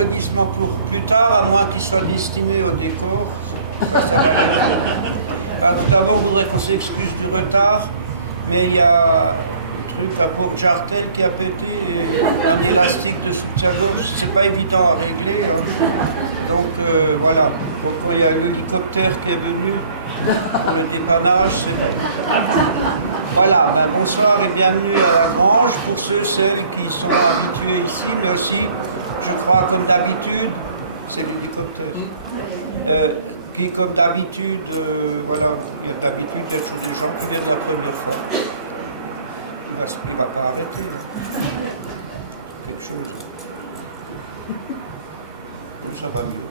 applaudissements pour plus tard, à moins qu'ils soient destinés au décor. D'abord, je voudrais qu'on s'excuse du retard, mais il y a un truc à Port-Jartel qui a pété et un élastique de soutien-gorge, c'est pas évident à régler. Donc voilà, donc quand il y a l'hélicoptère qui est venu pour le dépannage, voilà, bonsoir et bienvenue à la Grange pour ceux, celles qui sont habitués ici, mais aussi, je crois, comme d'habitude, c'est l'hélicoptère. Puis comme d'habitude, voilà, il y a d'habitude des gens qui viennent la première fois. Il ne va pas arrêter. Quelque chose. Ça va mieux.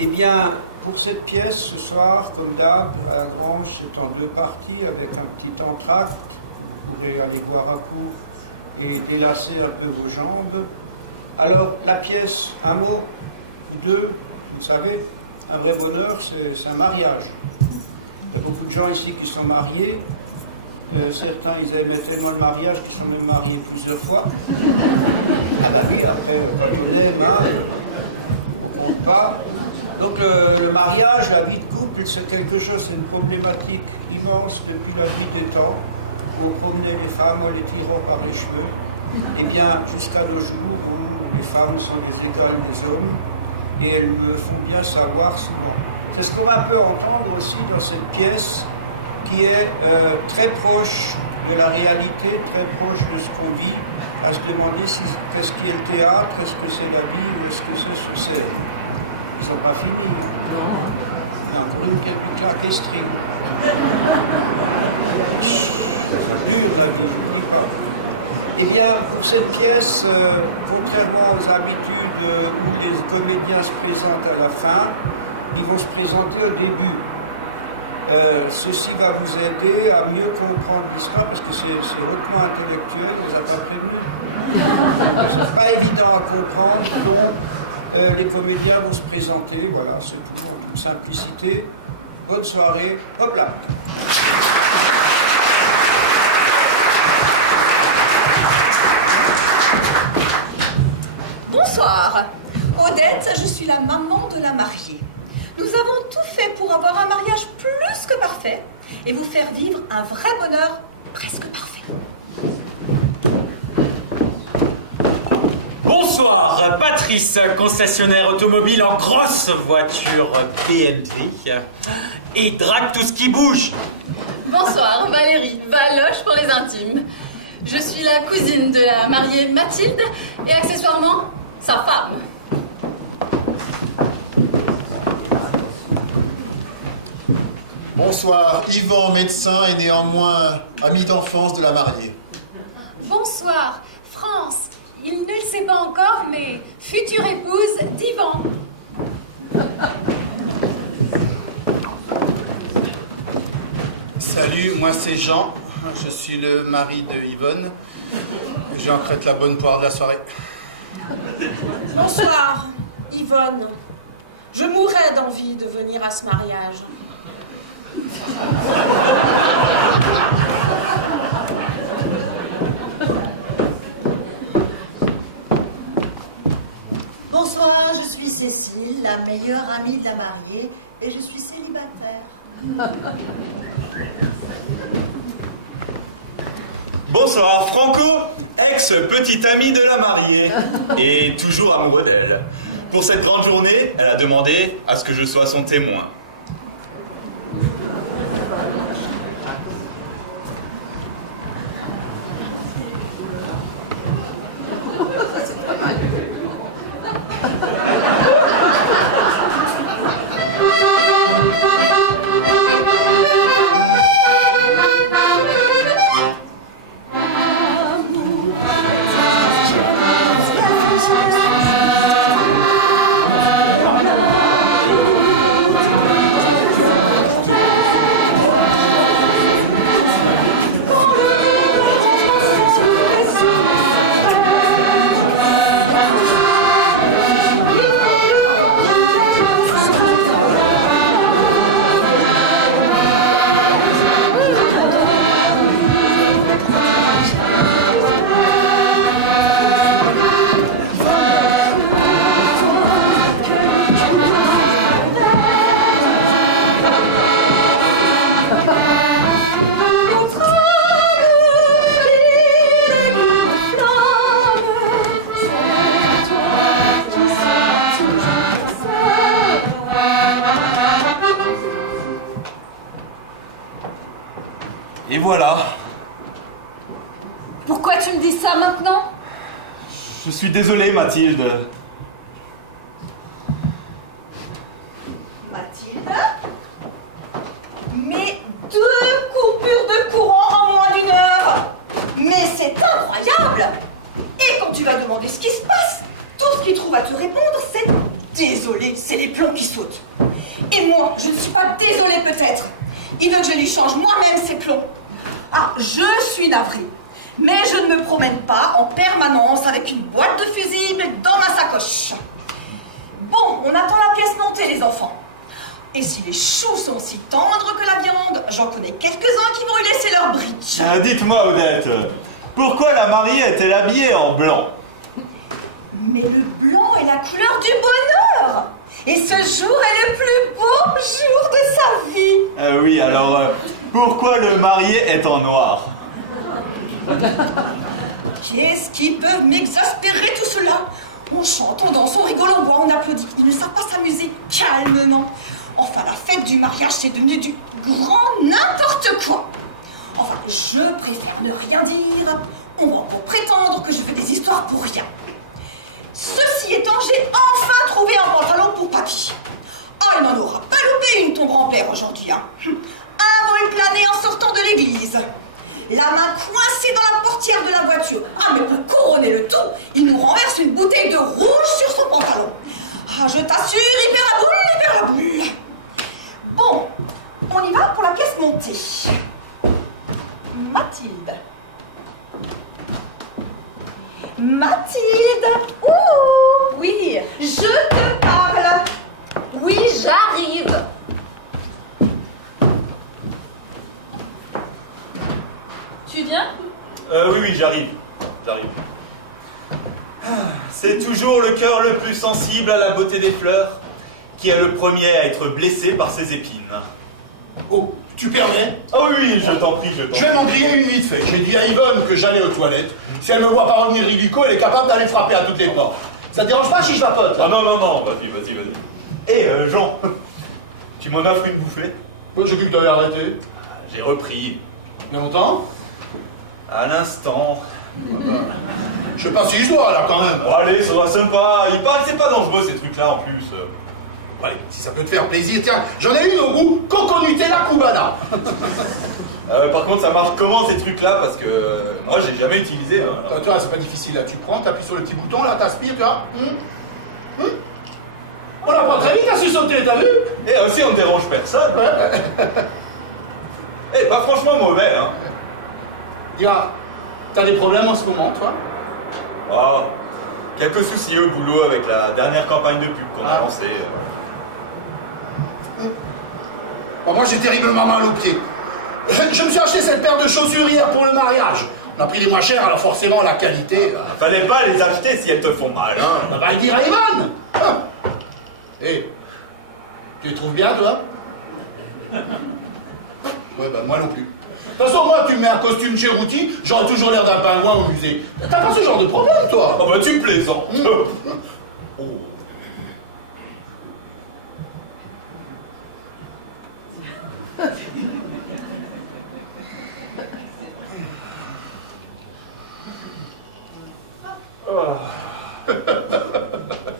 Eh bien, pour cette pièce, ce soir, comme d'hab, à la Grange, c'est en 2 parties, avec un petit entracte. Vous pouvez aller voir à court et délasser un peu vos jambes. Alors, la pièce, un mot, 2, vous savez, un vrai bonheur, c'est un mariage. Il y a beaucoup de gens ici qui sont mariés. Certains, ils aimaient tellement le mariage qu'ils sont même mariés plusieurs fois. Ah bah oui, après, on aime, hein, on compte pas. Donc le mariage, la vie de couple, c'est quelque chose, c'est une problématique immense depuis la vie des temps, où on promenait les femmes en les tirant par les cheveux. Et bien, jusqu'à nos jours où les femmes sont les égales des hommes, et elles me font bien savoir souvent. C'est ce qu'on va un peu entendre aussi dans cette pièce qui est très proche de la réalité, très proche de ce qu'on vit, à se demander qu'est-ce qui est le théâtre, est-ce que c'est la vie ou est-ce que c'est sur scène. Ils ne sont pas finis. Non. Il y a encore une quelques claquestrines. Ça dure la vie, je ne dis pas. Eh bien, pour cette pièce, contrairement aux habitudes où les comédiens se présentent à la fin, ils vont se présenter au début. Ceci va vous aider à mieux comprendre l'histoire parce que c'est hautement intellectuel, on vous a pas prévenu. C'est pas évident à comprendre, donc les comédiens vont se présenter, voilà, c'est pour une simplicité. Bonne soirée, hop là. Bonsoir. Odette, je suis la maman de la mariée. Nous avons tout fait pour avoir un mariage plus que parfait et vous faire vivre un vrai bonheur presque parfait. Bonsoir, Patrice, concessionnaire automobile en grosse voiture BMW et drague tout ce qui bouge. Bonsoir, Valérie, Valoche pour les intimes. Je suis la cousine de la mariée Mathilde et accessoirement sa femme. Bonsoir, Yvan, médecin et néanmoins ami d'enfance de la mariée. Bonsoir, France. Il ne le sait pas encore, mais future épouse d'Yvan. Salut, moi c'est Jean. Je suis le mari de Yvonne. J'ai en crête la bonne poire de la soirée. Bonsoir, Yvonne. Je mourrais d'envie de venir à ce mariage. Bonsoir, je suis Cécile, la meilleure amie de la mariée, et je suis célibataire. Bonsoir, Franco, ex-petite amie de la mariée, et toujours amoureux d'elle. Pour cette grande journée, elle a demandé à ce que je sois son témoin. Et voilà. Pourquoi tu me dis ça maintenant? Je suis désolé, Mathilde. Mathilde? Mais 2 coupures de courant en moins d'1 heure! Mais c'est incroyable! Et quand tu vas demander ce qui se passe, tout ce qu'il trouve à te répondre, c'est « Désolé, c'est les plombs qui sautent ». Et moi, je ne suis pas désolée peut-être. Il veut que je lui change moi-même ses plombs. Ah, je suis navrée. Mais je ne me promène pas en permanence avec une boîte de fusibles dans ma sacoche. Bon, on attend la pièce montée, les enfants. Et si les choux sont aussi tendres que la viande, j'en connais quelques-uns qui vont y laisser leur bridge. Dites-moi, Odette, pourquoi la mariée est-elle habillée en blanc? Mais le blanc est la couleur du bonheur. Et ce jour est le plus beau jour de sa vie. Oui, alors, pourquoi le marié est en noir? Qu'est-ce qui peut m'exaspérer tout cela? On chante, on danse, on rigole, on boit, on applaudit. Ils ne savent pas s'amuser calmement. Enfin, la fête du mariage, c'est devenu du grand n'importe quoi. Enfin, je préfère ne rien dire. On va encore prétendre que je fais des histoires pour rien. Ceci étant, j'ai enfin trouvé un pantalon pour papy. Ah, il n'en aura pas loupé une, ton grand-père, aujourd'hui. Hein. Un vol plané en sortant de l'église. La main coincée dans la portière de la voiture. Ah, mais pour couronner le tout, il nous renverse une bouteille de rouge sur son pantalon. Ah, je t'assure, il perd la boule, il perd la boule. Bon, on y va pour la pièce montée. Mathilde. Mathilde. Ouh, oui, je te parle. Oui, j'arrive. Tu viens? Oui, j'arrive. C'est toujours le cœur le plus sensible à la beauté des fleurs qui est le premier à être blessé par ses épines. Oh, tu permets? Ah oui, je t'en prie, Je vais m'en griller une vite fait. J'ai dit à Yvonne que j'allais aux toilettes. Si elle me voit pas revenir illico, elle est capable d'aller frapper à toutes les portes. Ça te dérange pas si je vapote? Ah non, vas-y. Eh, Jean, tu m'en offres une bouffée? J'ai cru que t'avais arrêté. J'ai repris. Il y a longtemps? À l'instant. Je sais pas si je dois, là, quand même. Bon, allez, ça va sympa. Il paraît que c'est pas dangereux, ces trucs-là, en plus. Allez, si ça peut te faire plaisir, tiens, j'en ai une au goût Coco Nutella Cubana. Par contre, ça marche comment, ces trucs-là? Parce que moi, j'ai jamais utilisé. Hein. Toi, c'est pas difficile, là. Tu prends, t'appuies sur le petit bouton, là, t'aspires, tu vois. On apprend très vite à sursauter, t'as vu? Et aussi, on ne dérange personne. Eh, pas franchement mauvais, hein. Dis-moi, t'as des problèmes en ce moment, toi? Ah, quelques soucis au boulot avec la dernière campagne de pub qu'on a lancée. Bon, moi, j'ai terriblement mal aux pieds. Je me suis acheté cette paire de chaussures hier pour le mariage. On a pris les moins chers, alors forcément, la qualité... Fallait pas les acheter si elles te font mal, hein. On va le dire à Ivan. Hé, tu les trouves bien, toi? Ouais, bah moi non plus. De toute façon, moi, tu me mets un costume Cherouti, j'aurais toujours l'air d'un pingouin au musée. T'as pas ce genre de problème, toi? Oh bah tu plaisantes. Oh.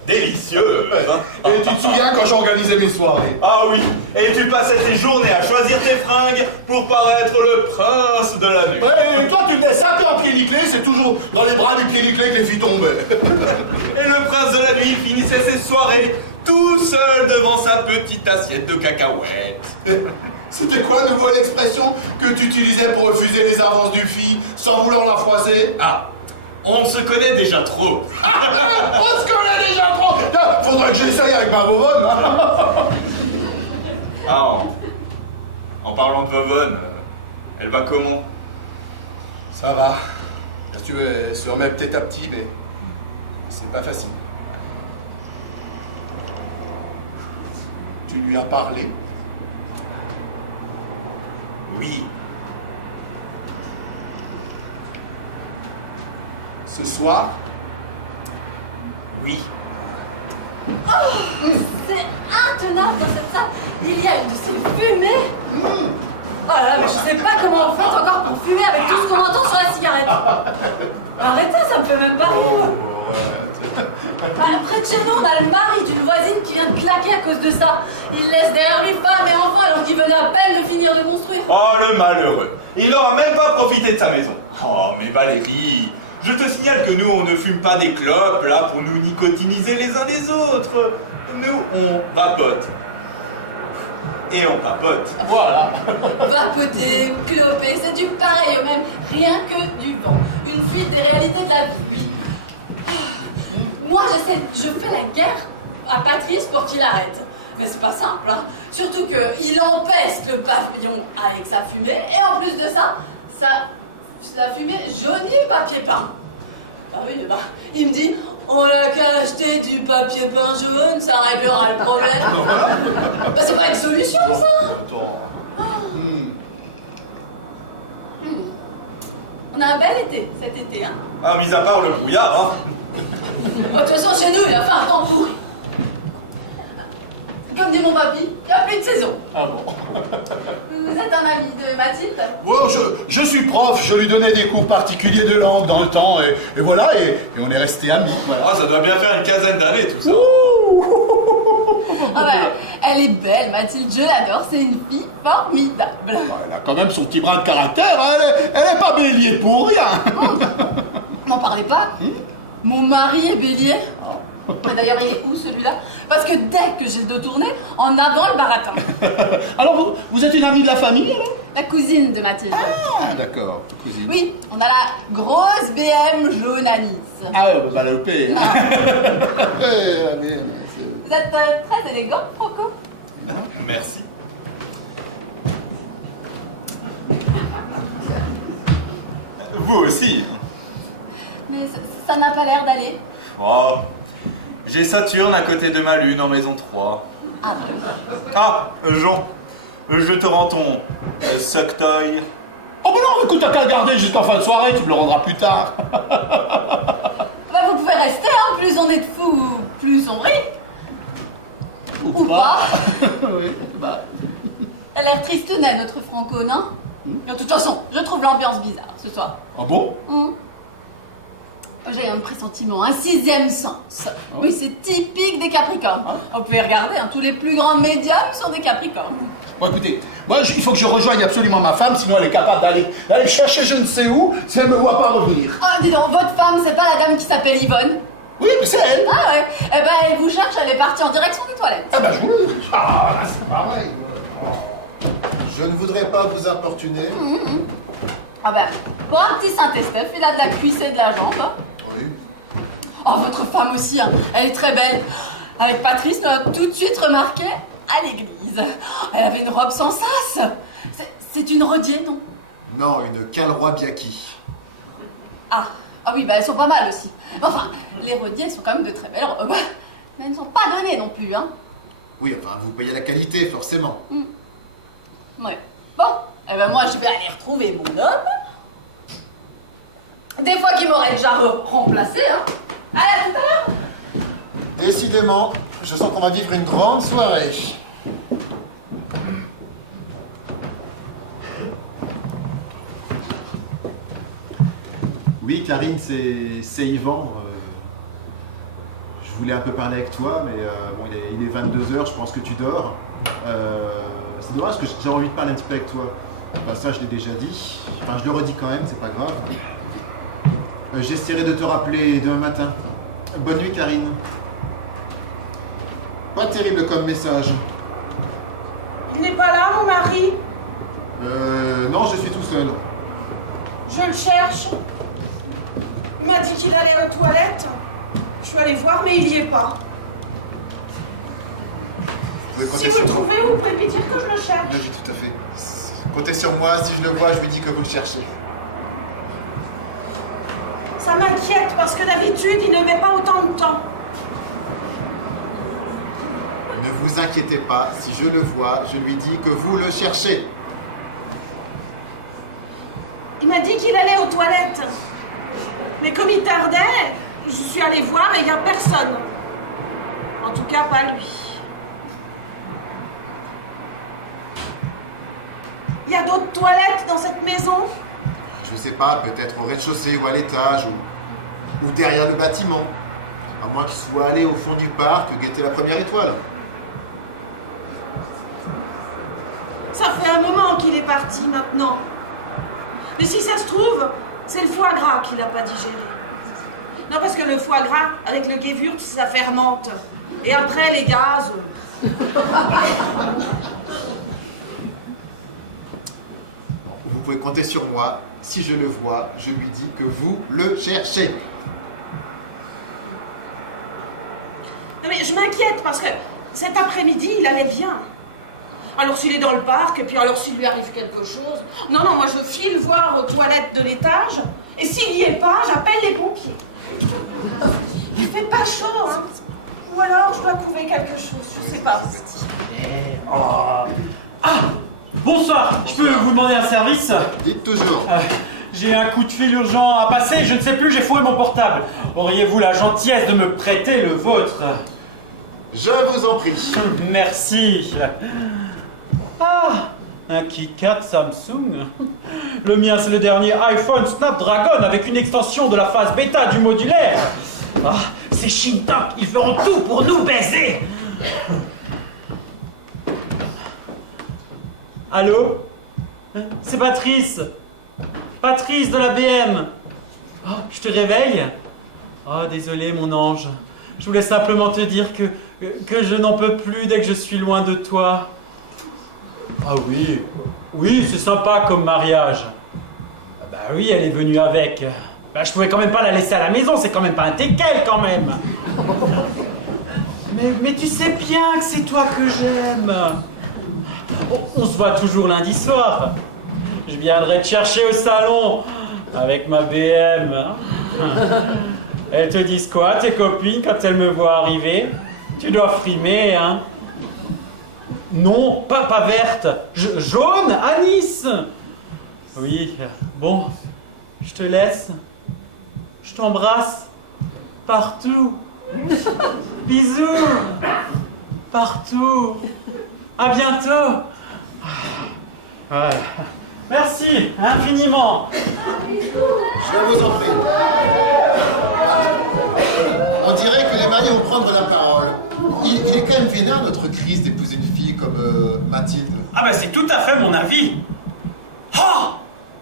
Délicieux. Et tu te souviens quand j'organisais mes soirées? Ah oui, et tu passais tes journées à choisir tes fringues pour paraître le prince de la nuit. Ouais, et toi tu me laisses un peu en pied nickelé, c'est toujours dans les bras du pied nickelé que les filles tombaient. Et le prince de la nuit finissait ses soirées tout seul devant sa petite assiette de cacahuètes. C'était quoi de nouveau l'expression que tu utilisais pour refuser les avances du fille sans vouloir la froisser? Ah, on se connaît déjà trop. On se connaît déjà trop. Faudrait que j'essaye avec ma bobonne. Ah, en parlant de Vovonne, elle va comment? Ça va. Si tu veux, elle se remet petit à petit, mais c'est pas facile. Tu lui as parlé? Oui. Ce soir? Oui. C'est intenable dans cette salle. Il y a une de ces fumées. Oh là là, mais je sais pas comment vous faites encore pour fumer avec tout ce qu'on entend sur la cigarette. Arrêtez, ça me fait même pas rire. Près de chez nous, on a le mari d'une voisine qui vient de claquer à cause de ça. Il laisse derrière lui femme et enfants alors qu'il venait à peine de finir de construire. Oh, le malheureux. Il n'aura même pas profité de sa maison. Oh, mais Valérie, je te signale que nous, on ne fume pas des clopes, là, pour nous nicotiniser les uns les autres. Nous, on vapote. Et on papote. Voilà. Vapoter, cloper, c'est du pareil au même, rien que du vent. Une fuite des réalités de la vie. Moi, je fais la guerre à Patrice pour qu'il arrête. Mais c'est pas simple, hein. Surtout qu'il empeste le pavillon avec sa fumée, et en plus de ça, la fumée jaunit le papier peint. Ah oui, bah, il me dit, on n'a qu'à acheter du papier peint jaune, ça réglera le problème. Bah, c'est pas une solution, ça. On a un bel été, cet été, hein. Ah, mis à part le brouillard, hein. De toute façon, chez nous, il a fait un temps pourri. Comme dit mon papy, il n'y a plus de saison. Ah bon? Vous êtes un ami de Mathilde? Oh, je suis prof, je lui donnais des cours particuliers de langue dans le temps, et voilà, et on est restés amis. Voilà. Ah, ça doit bien faire une quinzaine d'années, tout ça. Ah bah, elle est belle, Mathilde, je l'adore, c'est une fille formidable. Elle a quand même son petit brin de caractère, hein, elle est pas bélier pour rien. M'en parlez pas. Mon mari est bélier. D'ailleurs, il est où celui-là? Parce que dès que j'ai le dos tourné, en avant le baratin. Alors, vous êtes une amie de la famille, alors? La cousine de Mathilde. Ah, d'accord, cousine. Oui, on a la grosse BM jaune à Nice. Ah ouais, bah loupé. Vous êtes très élégant, Franco. Merci. Vous aussi. Mais ça n'a pas l'air d'aller. Oh, j'ai Saturne à côté de ma lune en maison 3. Ah, Ah, Jean, je te rends ton sectoil. Oh bah non, écoute, t'as qu'à le garder jusqu'en fin de soirée, tu me le rendras plus tard. bah, vous pouvez rester, hein. Plus on est de fous, plus on rit. Ou pas. Oui, bah. Elle a l'air tristounet, notre Franco, non? De toute façon, je trouve l'ambiance bizarre ce soir. Ah bon? J'ai un pressentiment, un sixième sens. Oui, c'est typique des Capricornes. Vous pouvez regarder, hein, tous les plus grands médiums sont des Capricornes. Bon, écoutez, moi, il faut que je rejoigne absolument ma femme, sinon elle est capable d'aller chercher je ne sais où, si elle me voit pas revenir. Ah, dis donc, votre femme, c'est pas la dame qui s'appelle Yvonne? Oui, mais c'est elle. Ah ouais. Eh ben, elle vous cherche, elle est partie en direction des toilettes. Ah bah, je vous le dis. Ah, là, c'est pareil. Je ne voudrais pas vous importuner. Ah ben, pour un petit Saint-Estèphe, il a de la cuisse et de la jambe. Oui. Oh, votre femme aussi, hein. Elle est très belle. Avec Patrice, on l'a tout de suite remarqué à l'église. Elle avait une robe sans sas. C'est une rodier, non? Non, une Calroy-Biaki. Ah oui, bah elles sont pas mal aussi. Enfin, les rodiers sont quand même de très belles robes. Mais elles ne sont pas données non plus, hein. Oui, enfin, vous payez la qualité, forcément. Ouais. Bon, eh ben moi je vais aller retrouver mon homme. Des fois qu'il m'aurait déjà remplacé, hein. Allez, à tout à l'heure. Décidément, je sens qu'on va vivre une grande soirée. Oui, Clarine, c'est Yvan. Je voulais un peu parler avec toi, mais bon, il est 22h, je pense que tu dors. C'est dommage que j'ai envie de parler un petit peu avec toi. Enfin, ça, je l'ai déjà dit. Enfin, je le redis quand même, c'est pas grave. J'essaierai de te rappeler demain matin. Bonne nuit, Clarine. Pas terrible comme message. Il n'est pas là, mon mari? Non, je suis tout seul. Je le cherche. Il m'a dit qu'il allait aux toilettes. Je suis allée voir, mais il n'y est pas. Vous pouvez Si compter vous sur le moi. trouvez, vous pouvez lui dire que je le cherche. Oui, tout à fait. Comptez sur moi, si je le vois, je lui dis que vous le cherchez. Ça m'inquiète parce que d'habitude, il ne met pas autant de temps. Ne vous inquiétez pas, si je le vois, je lui dis que vous le cherchez. Il m'a dit qu'il allait aux toilettes. Mais comme il tardait, je suis allée voir et il n'y a personne. En tout cas, pas lui. Il y a d'autres toilettes dans cette maison? Je sais pas, peut-être au rez-de-chaussée ou à l'étage, ou derrière le bâtiment. À moins qu'il soit allé au fond du parc guetter la première étoile. Ça fait un moment qu'il est parti maintenant. Mais si ça se trouve, c'est le foie gras qu'il n'a pas digéré. Non, parce que le foie gras, avec le Gewürz, ça fermente. Et après, les gaz... Vous pouvez compter sur moi. Si je le vois, je lui dis que vous le cherchez. Non, mais je m'inquiète parce que cet après-midi, il allait bien. Alors s'il est dans le parc, et puis alors s'il lui arrive quelque chose... Non, moi je file voir aux toilettes de l'étage, et s'il n'y est pas, j'appelle les pompiers. Il fait pas chaud, hein. Ou alors je dois couver quelque chose, je sais pas. Bonsoir, je peux vous demander un service? Dites toujours. J'ai un coup de fil urgent à passer, je ne sais plus, j'ai foué mon portable. Auriez-vous la gentillesse de me prêter le vôtre? Je vous en prie. Merci. Ah, un KitKat Samsung. Le mien, c'est le dernier iPhone Snapdragon avec une extension de la phase bêta du modulaire. Ah, ces Shintok, ils feront tout pour nous baiser. Allô? C'est Patrice. Patrice de la BM. Oh, je te réveille? Oh, désolé mon ange. Je voulais simplement te dire que je n'en peux plus dès que je suis loin de toi. Ah oui, c'est sympa comme mariage. Ah bah oui, elle est venue avec. Bah je pouvais quand même pas la laisser à la maison, c'est quand même pas un teckel quand même. Mais tu sais bien que c'est toi que j'aime. On se voit toujours lundi soir. Je viendrai te chercher au salon avec ma BM. Elles te disent quoi, tes copines, quand elles me voient arriver? Tu dois frimer, hein? Non, pas verte, jaune, anis. Oui, bon, je te laisse. Je t'embrasse. Partout. Bisous. Partout. À bientôt. Ouais. Merci, infiniment. Je vous en prie. On dirait que les mariés vont prendre la parole. Il est quand même vénère notre crise d'épouser une fille comme Mathilde. Ah bah c'est tout à fait mon avis. Oh,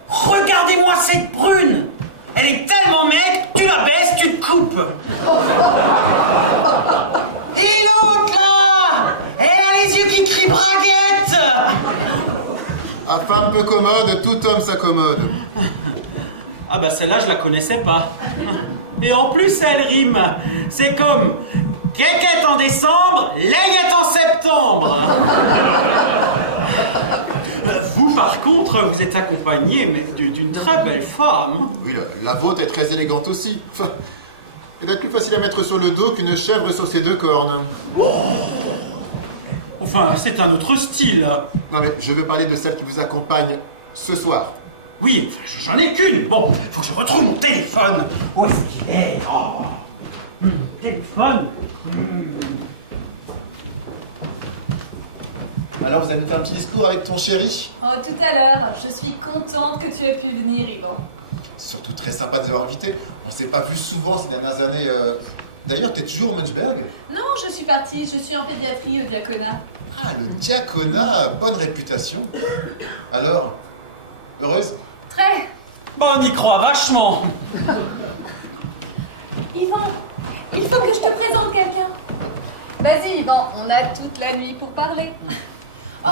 regardez-moi cette brune. Elle est tellement maigre, tu la baisses, tu te coupes. Et l'autre là, elle a les yeux qui crient braguette. À femme peu commode, tout homme s'accommode. Ah bah celle-là je la connaissais pas. Et en plus elle rime. C'est comme quéquette en décembre, laignette en septembre. Vous par contre, vous êtes accompagné d'une très belle femme. Oui, la vôtre est très élégante aussi. Enfin, elle est plus facile à mettre sur le dos qu'une chèvre sur ses deux cornes. Enfin, c'est un autre style. Non mais je veux parler de celle qui vous accompagne ce soir. Oui, j'en ai qu'une. Bon, faut que je retrouve mon téléphone. Où est-ce qu'il est? Oh. Téléphone. Alors vous avez fait un petit discours avec ton chéri? Oh, tout à l'heure, je suis contente que tu aies pu venir, Yvan. C'est surtout très sympa de vous avoir invité. On s'est pas vu souvent ces dernières années. D'ailleurs, t'es toujours au Munchberg? Non, je suis partie, je suis en pédiatrie au diaconat. Ah, le diaconat, bonne réputation. Alors, heureuse? Très. Bon, on y croit vachement. Yvan, il faut que je te présente quelqu'un. Vas-y, Yvan, on a toute la nuit pour parler. Oh,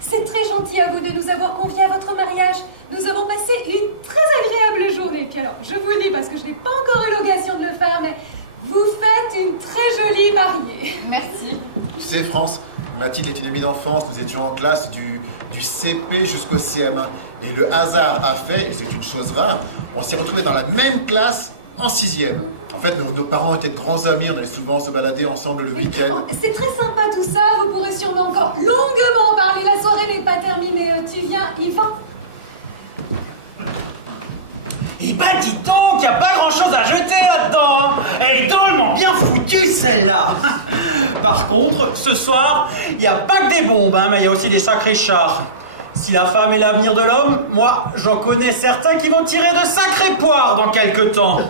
c'est très gentil à vous de nous avoir conviés à votre mariage. Nous avons passé une très agréable journée. Puis alors, je vous le dis parce que je n'ai pas encore eu l'occasion de le faire, mais vous faites une très jolie mariée. Merci. Tu sais, France, Mathilde est une amie d'enfance. Nous étions en classe du CP jusqu'au CM1. Et le hasard a fait, et c'est une chose rare, on s'est retrouvés dans la même classe en 6e. En fait, nos parents étaient de grands amis, on allait souvent se balader ensemble le week-end. C'est très sympa tout ça, vous pourrez sûrement encore longuement en parler, la soirée n'est pas terminée. Tu viens, Yvan? Eh ben dis donc, il n'y a pas grand-chose à jeter là-dedans. Elle est drôlement bien foutue celle-là. Par contre, ce soir, il n'y a pas que des bombes, hein, mais il y a aussi des sacrés chars. Si la femme est l'avenir de l'homme, moi, j'en connais certains qui vont tirer de sacrés poires dans quelque temps.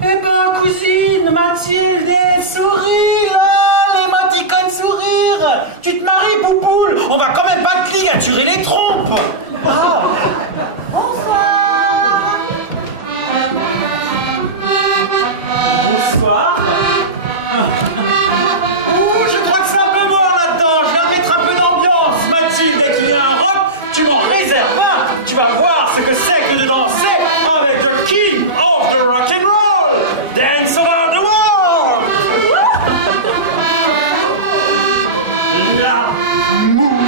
Eh ben, cousine, Mathilde, souris là, les maticones sourire. Tu te maries, Poupoule, on va quand même pas te ligaturer les trompes. Ah. Bonsoir. Bonsoir. Ouh, je crois que c'est un peu mort là-dedans. Je vais mettre un peu d'ambiance. Mathilde, dès qu'il y a un rock, tu m'en réserves un. Tu vas voir ce que c'est que de danser avec le king of the rock and roll. Dance around the world. L'amour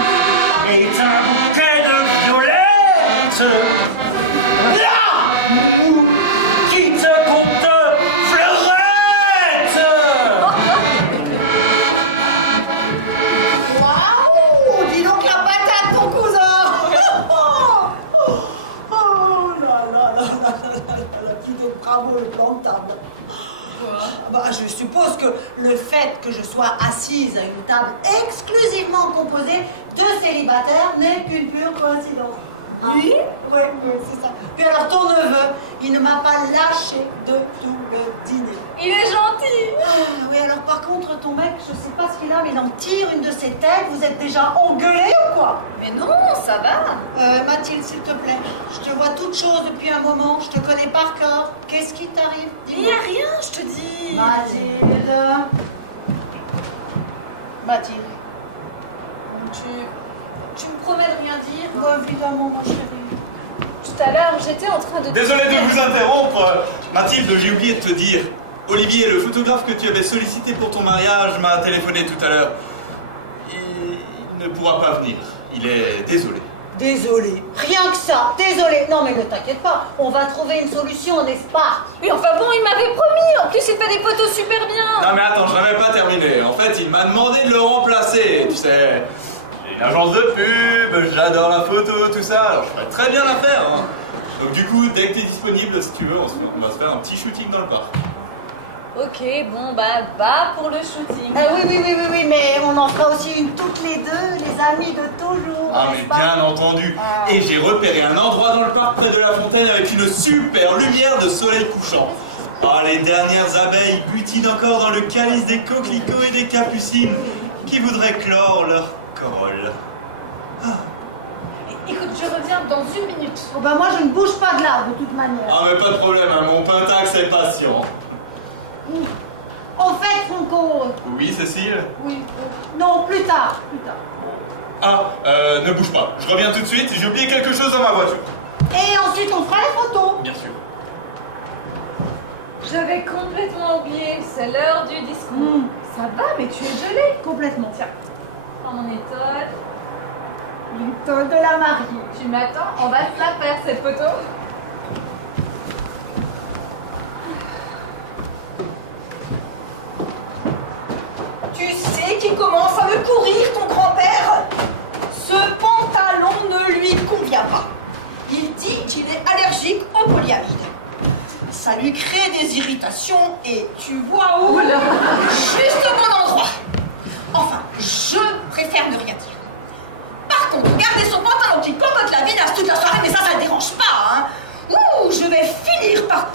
est un bouquet de violettes. L'amour qui te compte fleurette. Waouh, dis donc la patate, mon cousin. Oh là là là là là là, dis donc bravo le plan de table. Bah, je suppose que le fait que je sois assise à une table exclusivement composée de célibataires n'est qu'une pure coïncidence. Oui, oui, c'est ça. Puis alors ton neveu, il ne m'a pas lâché de tout le dîner. Il est gentil. Oui, alors par contre, ton mec, je sais pas ce qu'il a, mais il en tire une de ses têtes. Vous êtes déjà engueulés ou quoi? Mais non, ça va. Mathilde, s'il te plaît, je te vois toute chose depuis un moment, je te connais par cœur. Qu'est-ce qui t'arrive? Il n'y a rien, je te dis. Mathilde. Mathilde. Tu me promets de rien dire? Bon, évidemment, ma chérie. Tout à l'heure, j'étais en train de... Désolé de vous interrompre. Mathilde, j'ai oublié de te dire. Olivier, le photographe que tu avais sollicité pour ton mariage, m'a téléphoné tout à l'heure. Il ne pourra pas venir. Il est désolé. Désolée. Rien que ça. Désolée. Non, mais ne t'inquiète pas. On va trouver une solution, n'est-ce pas? Oui, enfin bon, il m'avait promis. En plus, il fait des photos super bien. Non mais attends, je n'avais pas terminé. En fait, il m'a demandé de le remplacer. Tu sais, j'ai une agence de pub, j'adore la photo, tout ça. Alors je ferais très bien l'affaire. Hein. Donc du coup, dès que tu es disponible, si tu veux, on va se faire un petit shooting dans le parc. Ok, bon, bah, va pour le shooting. Oui, mais on en fera aussi une toutes les deux, les amis de toujours. Ah mais bien entendu. Et j'ai repéré un endroit dans le parc près de la fontaine avec une super lumière de soleil couchant. Ah, les dernières abeilles butinent encore dans le calice des coquelicots et des capucines qui voudraient clore leur corolle. Écoute, je reviens dans une minute. Oh bah moi je ne bouge pas de là, de toute manière. Ah mais pas de problème, hein, mon Pentax est patient. En fait, Franco... Oui, Cécile? Oui. Non, plus tard. Ah, ne bouge pas. Je reviens tout de suite, j'ai oublié quelque chose dans ma voiture. Et ensuite on fera les photos. Bien sûr. J'avais complètement oublié, c'est l'heure du discours. Ça va, mais tu es gelée. Complètement. Tiens, prends mon étole. L'étole de la mariée. Tu m'attends, on va te la faire cette photo. Tu sais qu'il commence à me courir, ton grand-père. Ce pantalon ne lui convient pas. Il dit qu'il est allergique au polyamide. Ça lui crée des irritations et tu vois où? Juste au bon endroit. Enfin, je préfère ne rien dire. Par contre, garder son pantalon qui cocotte la vinasse toute la soirée, mais ça le dérange pas, hein. Ouh, je vais finir par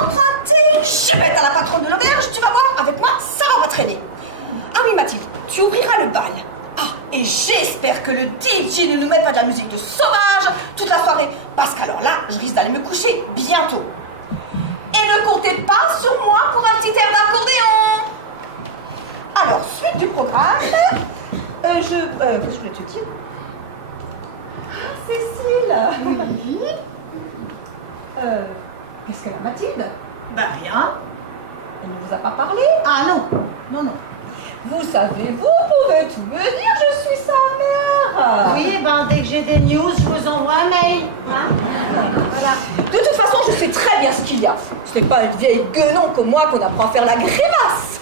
emprunter chibette à la patronne de l'auberge. Tu vas voir, avec moi, ça va pas traîner. Ah oui, Mathilde, tu ouvriras le bal. Ah, et j'espère que le DJ ne nous met pas de la musique de sauvage toute la soirée, parce qu'alors là, je risque d'aller me coucher bientôt. Et ne comptez pas sur moi pour un petit air d'accordéon. Alors, suite du programme, qu'est-ce que je voulais te dire? Ah, Cécile. Oui. Qu'est-ce qu'elle a, Mathilde? Ben rien. Elle ne vous a pas parlé? Ah non. Vous savez, vous pouvez tout me dire, je suis sa mère. Oui, ben dès que j'ai des news, je vous envoie un mail. Hein? Voilà. De toute façon, je sais très bien ce qu'il y a. Ce n'est pas une vieille guenon comme moi qu'on apprend à faire la grimace.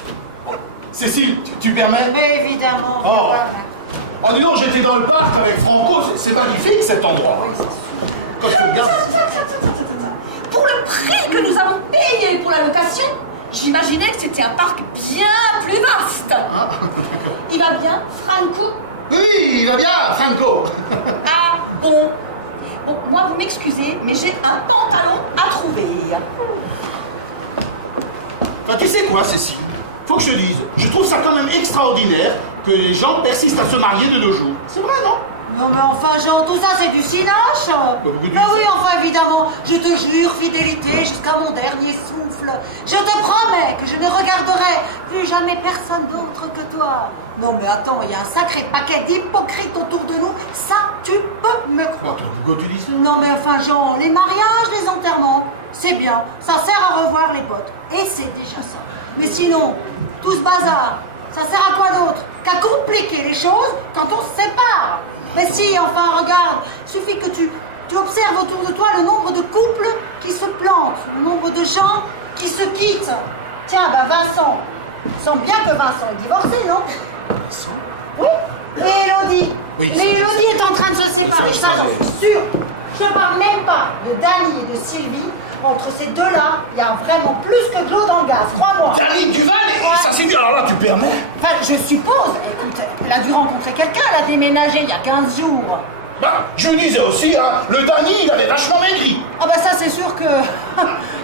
Cécile, tu permets? Mais évidemment. Oh dis donc, j'étais dans le parc avec Franco, c'est magnifique cet endroit. Oui, c'est sûr. Quand je regarde... Pour le prix que nous avons payé pour la location, j'imaginais que c'était un parc bien plus vaste. Il va bien, Franco? Oui, il va bien, Franco. faut m'excuser, mais j'ai un pantalon à trouver. Enfin, tu sais quoi, Cécile? Faut que je te dise, je trouve ça quand même extraordinaire que les gens persistent à se marier de nos jours. C'est vrai, non? Non mais enfin Jean, tout ça c'est du cinoche. oui, Ben oui, enfin évidemment, je te jure fidélité jusqu'à mon dernier souffle. Je te promets que je ne regarderai plus jamais personne d'autre que toi. Non mais attends, il y a un sacré paquet d'hypocrites autour de nous, ça tu peux me croire. Pourquoi tu dis ça? Non mais enfin Jean, les mariages, les enterrements, c'est bien, ça sert à revoir les potes. Et c'est déjà ça. Mais sinon, tout ce bazar, ça sert à quoi d'autre qu'à compliquer les choses quand on se sépare. Mais si, enfin, regarde, suffit que tu observes autour de toi le nombre de couples qui se plantent, le nombre de gens qui se quittent. Tiens, ben Vincent, il semble bien que Vincent est divorcé, non? Vincent? Oui. Et Élodie? Oui, Mais Élodie est en train de se séparer, ça j'en suis sûre. Je ne parle même pas de Dany et de Sylvie. Entre ces deux-là, il y a vraiment plus que de l'eau dans le gaz, crois-moi. Dany Duval, et ça c'est bien, alors là tu permets? Enfin, je suppose. Écoute, elle a dû rencontrer quelqu'un, elle a déménagé il y a 15 jours. Bah, je disais aussi, hein, le Dany, il avait vachement maigri. Ah bah ça c'est sûr que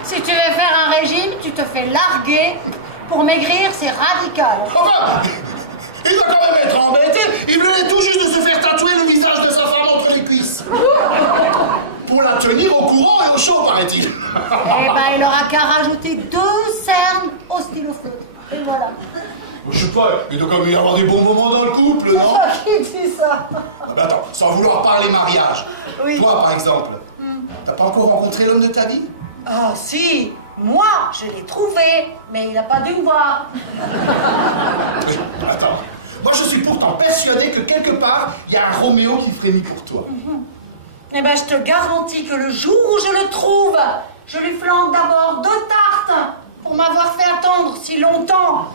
si tu veux faire un régime, tu te fais larguer. Pour maigrir, c'est radical. Enfin, il doit quand même être embêté. Il venait tout juste de se faire tatouer le visage de sa femme entre les cuisses. Pour la tenir au courant et au chaud, paraît-il. Eh ben, il aura qu'à rajouter 2 cernes au stylo flotte. Et voilà. Je sais pas, il doit quand même y avoir des bons moments dans le couple, non? Qui dit ça? Ah bah attends, sans vouloir parler mariage. Oui. Toi, par exemple, t'as pas encore rencontré l'homme de ta vie? Ah si, moi, je l'ai trouvé, mais il n'a pas dû me voir. Oui, attends. Moi, je suis pourtant persuadé que quelque part, il y a un Roméo qui frémit pour toi. Eh ben, je te garantis que le jour où je le trouve, je lui flanque d'abord 2 tartes pour m'avoir fait attendre si longtemps.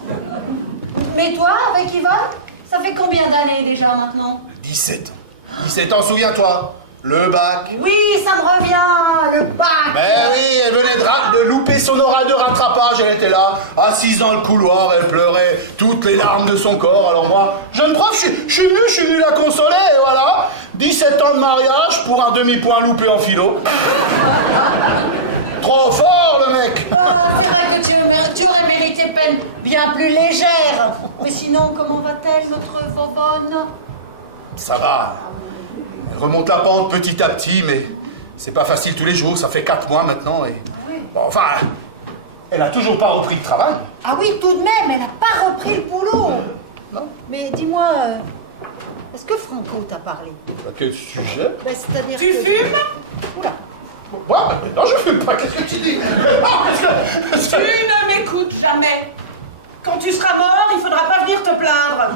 Mais toi, avec Yvonne, ça fait combien d'années déjà maintenant? 17 ans. 17 ans, souviens-toi. Le bac. Oui, ça me revient, le bac. Mais oui, elle venait de louper son oral de rattrapage, elle était là, assise dans le couloir, elle pleurait toutes les larmes de son corps. Alors moi, jeune prof, je suis venu la consoler, et voilà. 17 ans de mariage pour un demi-point loupé en philo. Trop fort, le mec. C'est vrai que tu aurais mérité peine bien plus légère. Mais sinon, comment va-t-elle, notre Vovonne? Ça va. Elle remonte la pente petit à petit, mais c'est pas facile tous les jours, ça fait 4 mois maintenant, et... Bon, enfin, elle a toujours pas repris le travail. Ah oui, tout de même, elle n'a pas repris le boulot. Non. Mais dis-moi, est-ce que Franco t'a parlé? À quel sujet? Ben, c'est-à-dire Tu que... fumes? Oula. Ouais, mais non, je fume pas, qu'est-ce que tu dis? Tu ne m'écoutes jamais. Quand tu seras mort, il faudra pas venir te plaindre.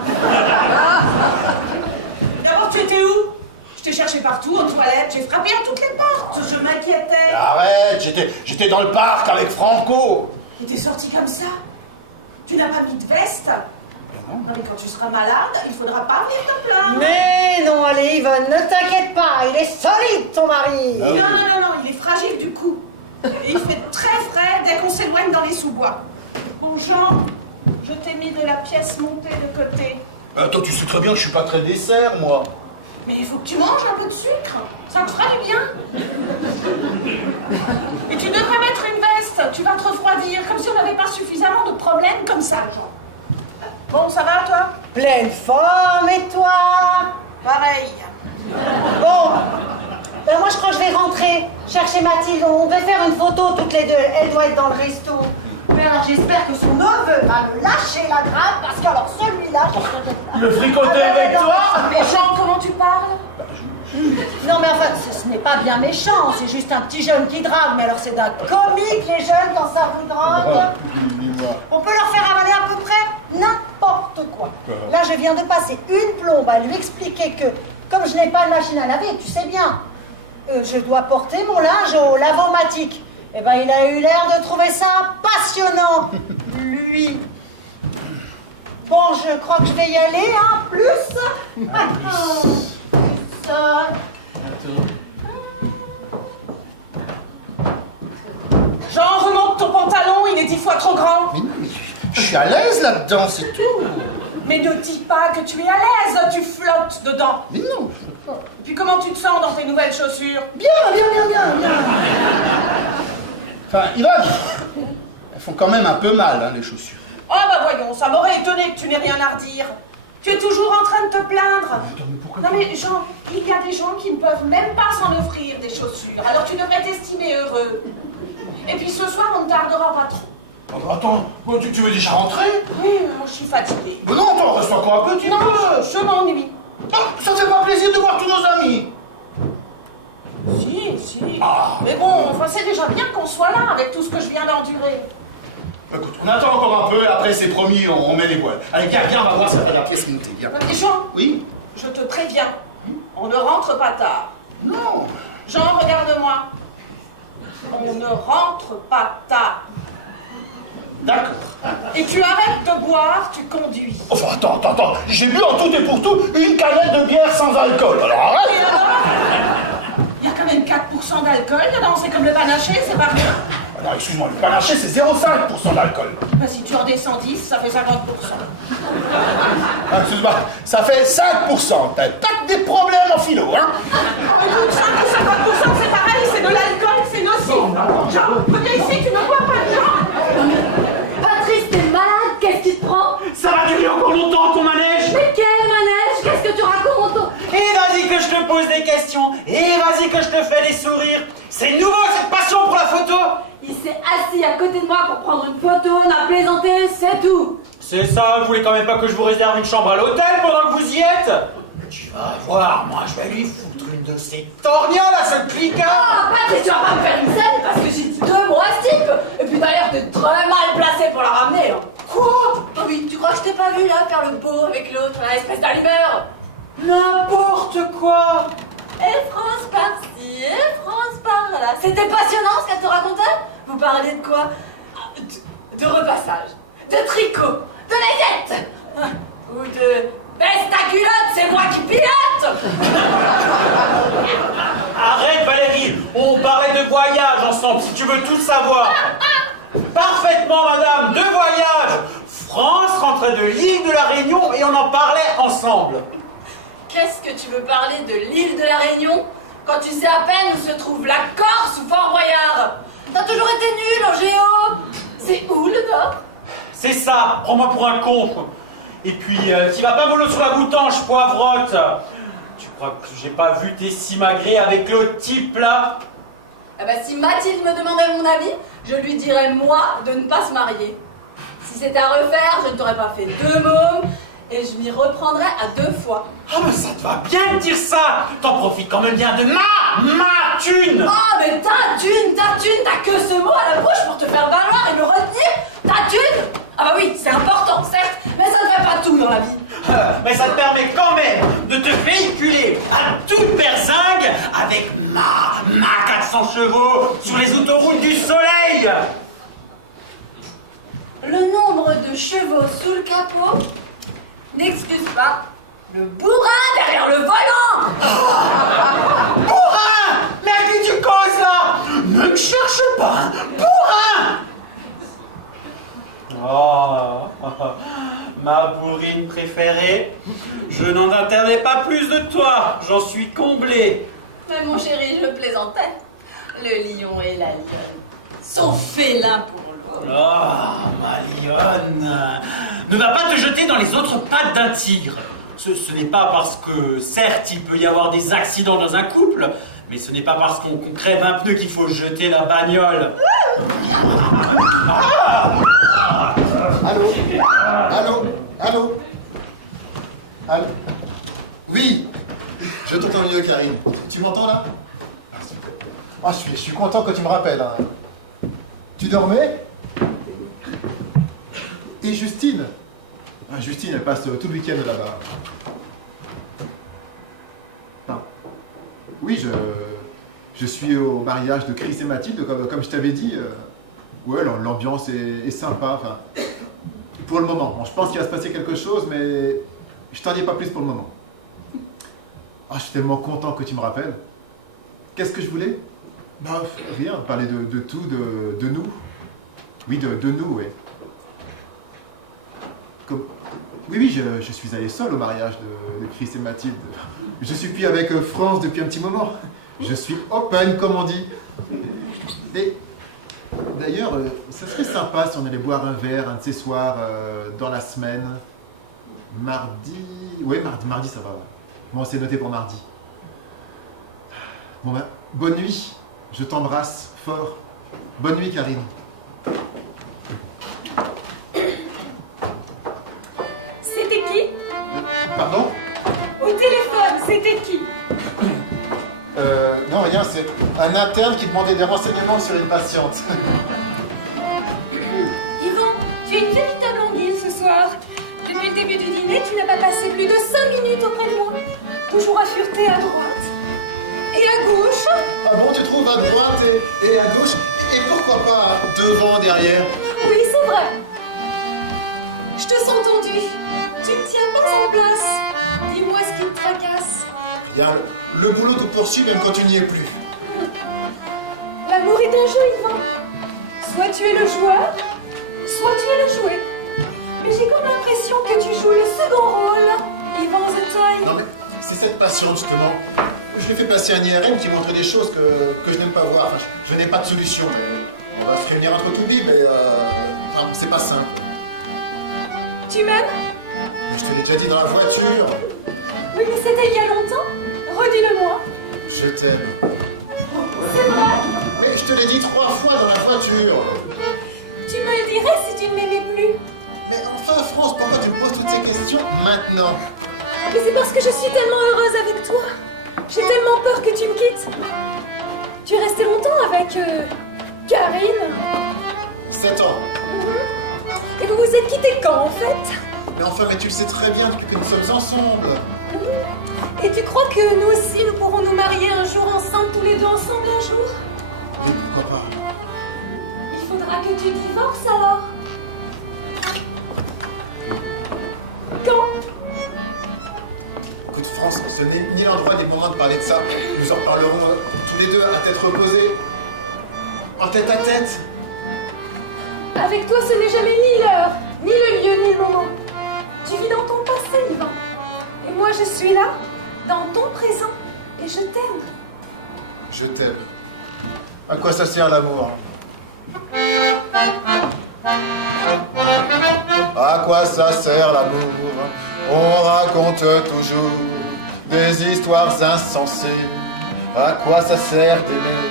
D'abord, tu étais où? Je t'ai cherché partout, aux toilettes, j'ai frappé à toutes les portes. Je m'inquiétais. Arrête, j'étais dans le parc avec Franco. Et t'es sorti comme ça? Tu n'as pas mis de veste? Non, mais quand tu seras malade, il faudra pas venir te plaindre. Mais non, allez, Yvonne, ne t'inquiète pas, il est solide, ton mari. Non, il est fragile du cou. Et il fait très frais dès qu'on s'éloigne dans les sous-bois. Bon, Jean, je t'ai mis de la pièce montée de côté. Toi, tu sais très bien que je suis pas très dessert, moi. Mais il faut que tu manges un peu de sucre, ça te fera du bien. Et tu devrais mettre une veste, tu vas te refroidir, comme si on n'avait pas suffisamment de problèmes comme ça, Jean. Bon, ça va, toi? Pleine forme, et toi? Pareil. Bon, ben moi je crois que je vais rentrer chercher Mathilde. On devait faire une photo toutes les deux. Elle doit être dans le resto. Mais alors j'espère que son neveu va me lâcher la grappe parce que alors celui-là, Le fricoter avec toi? Mais Jean, comment tu parles? Non mais enfin, ce n'est pas bien méchant, c'est juste un petit jeune qui drague. Mais alors c'est d'un comique les jeunes quand ça vous drague. On peut leur faire avaler à peu près n'importe quoi. Là je viens de passer une plombe à lui expliquer que comme je n'ai pas de machine à laver, tu sais bien, je dois porter mon linge au lavomatique. Eh ben il a eu l'air de trouver ça passionnant, lui. Bon, je crois que je vais y aller, hein, plus. Ça. Jean, remonte ton pantalon, il est 10 fois trop grand. Mais non, mais je suis à l'aise là-dedans, c'est tout. Mais ne dis pas que tu es à l'aise, tu flottes dedans. Mais non, Et puis comment tu te sens dans tes nouvelles chaussures? Bien. Enfin, Yvonne, elles font quand même un peu mal, hein, les chaussures. Oh bah voyons, ça m'aurait étonné que tu n'aies rien à redire. Tu es toujours en train de te plaindre. Attends, mais pourquoi Non mais Jean, il y a des gens qui ne peuvent même pas s'en offrir des chaussures. Alors tu devrais t'estimer heureux. Et puis ce soir, on ne tardera pas trop. Attends, tu veux déjà rentrer? Oui, je suis fatiguée. Mais non, attends, reste encore un petit Non, peu. je m'ennuie. Non, ça te fait pas plaisir de voir tous nos amis? Si. Mais bon, enfin, c'est déjà bien qu'on soit là avec tout ce que je viens d'endurer. Écoute, on attend encore un peu, et après c'est promis, on met les voiles. Allez, viens, on va voir cette dernière pièce montée, viens. Et Jean, Oui? je te préviens, on ne rentre pas tard. Non. Jean, regarde-moi. On ne rentre pas tard. D'accord. Et tu arrêtes de boire, tu conduis. Enfin, attends, j'ai bu en tout et pour tout une canette de bière sans alcool, alors arrête. Et alors? Il y a quand même 4% d'alcool dedans, c'est comme le panaché, c'est pas rien. Alors, excuse-moi, le panaché c'est 0,5% d'alcool. Bah, si tu redescends 10, ça fait 50%. Ah, excuse-moi, ça fait 5%. T'as des problèmes en philo, hein? Écoute, 5 ou 50%, c'est pareil, c'est de l'alcool, c'est nocif. Jean, reviens ici, tu ne bois pas, Jean. Patrice, t'es malade? Qu'est-ce qui te prend? Ça va durer encore longtemps ton manège. Mais quel manège? Qu'est-ce que tu racontes? Et vas-y que je te pose des questions. Et vas-y que je te fais des sourires. C'est nouveau cette passion pour la photo. Il s'est assis à côté de moi pour prendre une photo, on a plaisanté, c'est tout. C'est ça, vous voulez quand même pas que je vous réserve une chambre à l'hôtel pendant que vous y êtes? Tu vas voir, moi je vais lui foutre une de ces torgnoles à ce cliquant. Ah, Patrice, tu vas pas me faire une scène parce que j'ai dit 2 mots à ce type. Et puis d'ailleurs, t'es très mal placé pour la ramener. Hein. Quoi? Ah oui, tu crois que je t'ai pas vu là faire le beau avec l'autre, là, espèce d'allumeur? N'importe quoi. Et France par-ci, et France par-là. C'était passionnant ce qu'elle te racontait? Vous parliez de quoi? De repassage, de tricot, de layette, ou de baisse ta culotte, c'est moi qui pilote. Arrête Valérie, on parlait de voyage ensemble si tu veux tout savoir. Parfaitement madame, de voyage. France rentrait de l'île de la Réunion et on en parlait ensemble. Qu'est-ce que tu veux parler de l'île de la Réunion quand tu sais à peine où se trouve la Corse ou Fort-Boyard? T'as toujours été nul en géo. C'est où le Nord? C'est ça, prends-moi pour un con. Et puis, tu vas pas mollo sur la boutange, poivrotte. Tu crois que j'ai pas vu tes simagrées avec l'autre type là? Eh ben, si Mathilde me demandait mon avis, je lui dirais moi de ne pas se marier. Si c'était à refaire, je ne t'aurais pas fait 2 mômes et je m'y reprendrais à 2 fois. Ah mais ça te va bien de dire ça. T'en profites quand même bien de ma thune. Ah mais ta thune, t'as que ce mot à la bouche pour te faire valoir et me retenir. Ta thune. Ah bah oui, c'est important certes, mais ça ne fait pas tout dans la vie. Mais ça te permet quand même de te véhiculer à toute berzingue avec ma 400 chevaux sur les autoroutes du soleil. Le nombre de chevaux sous le capot n'excuse pas le bourrin derrière le volant. Bourrin! Mais à qui tu causes là? Ne me cherche pas, hein. Bourrin! Oh, ma bourrine préférée, je n'en attendais pas plus de toi, j'en suis comblé. Mais mon chéri, je plaisantais. Le lion et la lionne sont faits l'un pour l'autre. Oh, ma lionne, ne va pas te jeter dans les autres pattes d'un tigre. Ce n'est pas parce que, certes, il peut y avoir des accidents dans un couple, mais ce n'est pas parce qu'on crève un pneu qu'il faut jeter la bagnole. Allô? Oui, je t'entends mieux, Karine. Tu m'entends là? Ah, super. Ah, je suis content que tu me rappelles. Hein. Tu dormais? Et Justine? Ah, Justine, elle passe tout le week-end là-bas. Enfin, oui, je suis au mariage de Chris et Mathilde, comme je t'avais dit. Ouais, l'ambiance est sympa. Enfin, pour le moment. Bon, je pense qu'il va se passer quelque chose, mais je t'en dis pas plus pour le moment. Ah, je suis tellement content que tu me rappelles. Qu'est-ce que je voulais? Bah, rien, parler de tout, de nous. Oui, de nous, oui. Oui, je suis allé seul au mariage de Chris et Mathilde. Je suis plus avec France depuis un petit moment. Je suis open, comme on dit. Et d'ailleurs, ça serait sympa si on allait boire un verre, un de ces soirs, dans la semaine. Mardi... Oui, mardi ça va. Bon, c'est noté pour mardi. Bon ben, bonne nuit. Je t'embrasse fort. Bonne nuit, Karine. C'était qui? Pardon? Au téléphone, c'était qui? Non, rien, c'est un interne qui demandait des renseignements sur une patiente. Yvan, tu es une véritable anguille ce soir. Depuis le début du dîner, tu n'as pas passé plus de 5 minutes auprès de moi. Toujours à fureter à droite et à gauche. Ah bon, tu trouves à droite et à gauche? Et pourquoi pas devant, derrière? Oui, c'est vrai. Je te sens tendu. Tu ne tiens pas en place. Dis-moi ce qui te tracasse. Rien, le boulot te poursuit même quand tu n'y es plus. L'amour est un jeu, Yvan. Soit tu es le joueur, soit tu es le jouet. Mais j'ai comme l'impression que tu joues le second rôle, Yvan The Toy. Non mais, c'est cette patiente justement. Je lui ai fait passer un IRM qui montrait des choses que je n'aime pas voir. Enfin, je n'ai pas de solution. Mais on va se réunir entre tout bim, mais enfin, c'est pas simple. Tu m'aimes? Je te l'ai déjà dit dans la voiture. Oui, mais c'était il y a longtemps. Redis-le-moi. Je t'aime. C'est vrai? Oui, je te l'ai dit 3 fois dans la voiture. Tu me le dirais si tu ne m'aimais plus. Mais enfin, France, pourquoi tu me poses toutes ces questions maintenant? Mais c'est parce que je suis tellement heureuse avec toi. J'ai tellement peur que tu me quittes. Tu es resté longtemps avec Karine. 7 ans. Et vous vous êtes quittés quand en fait? Mais enfin, mais tu le sais très bien depuis que nous sommes ensemble. Et tu crois que nous aussi nous pourrons nous marier un jour ensemble, tous les deux ensemble un jour? Oui, pourquoi pas? Il faudra que tu divorces alors. Quand? Écoute, France, ce n'est ni l'endroit ni le moment de parler de ça. Nous en parlerons tous les deux à tête reposée. En tête à tête. Avec toi, ce n'est jamais ni l'heure, ni le lieu, ni le moment. Tu vis dans ton passé, Yvan. Et moi, je suis là, dans ton présent. Et je t'aime. Je t'aime. À quoi ça sert l'amour? À quoi ça sert l'amour? On raconte toujours des histoires insensées. À quoi ça sert d'aimer?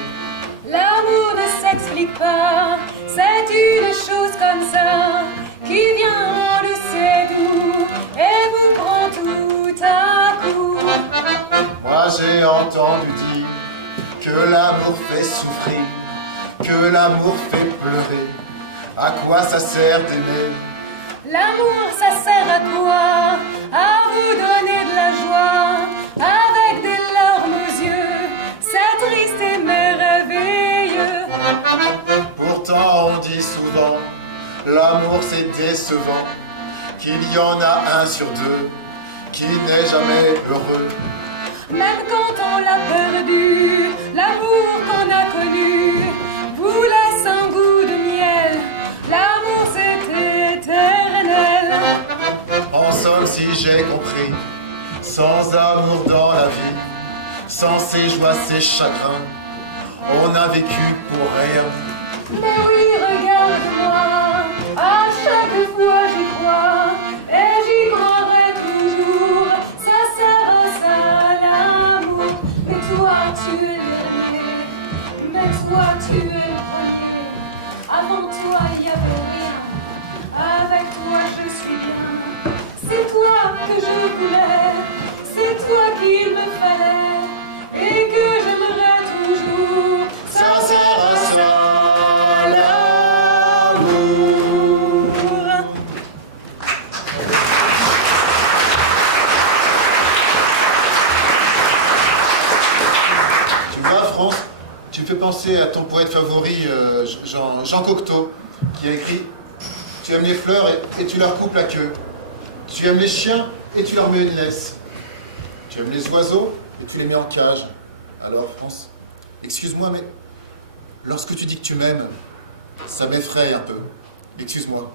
L'amour ne s'explique pas, c'est une chose comme ça qui vient, on ne sait d'où, et vous prend tout à coup. Moi j'ai entendu dire que l'amour fait souffrir, que l'amour fait pleurer. À quoi ça sert d'aimer? L'amour, ça sert à quoi? À vous donner de la joie, avec des larmes aux yeux, c'est triste et merveilleux. Pourtant on dit souvent, l'amour c'est décevant, qu'il y en a un sur deux qui n'est jamais heureux. Même quand on l'a perdu, l'amour qu'on a connu vous laisse un goût de miel. L'amour c'est éternel. En somme, si j'ai compris, sans amour dans la vie, sans ses joies, ses chagrins, on a vécu pour rien. Mais oui, regarde-moi, à chaque fois j'y crois, et j'y croirai toujours. Ça sert à ça l'amour, mais toi tu es le dernier, mais toi tu es le premier. Avant toi il n'y avait rien, avec toi je suis bien. C'est toi que je voulais, c'est toi qu'il me fallait, et que j'aimerais toujours. Ça sert à ça l'amour. Tu vois, France, tu me fais penser à ton poète favori, Jean Cocteau, qui a écrit « Tu aimes les fleurs et tu leur coupes la queue. Tu aimes les chiens et tu leur mets une laisse. Tu aimes les oiseaux et tu les mets en cage. » Alors, France, excuse-moi, mais lorsque tu dis que tu m'aimes, ça m'effraie un peu. Excuse-moi.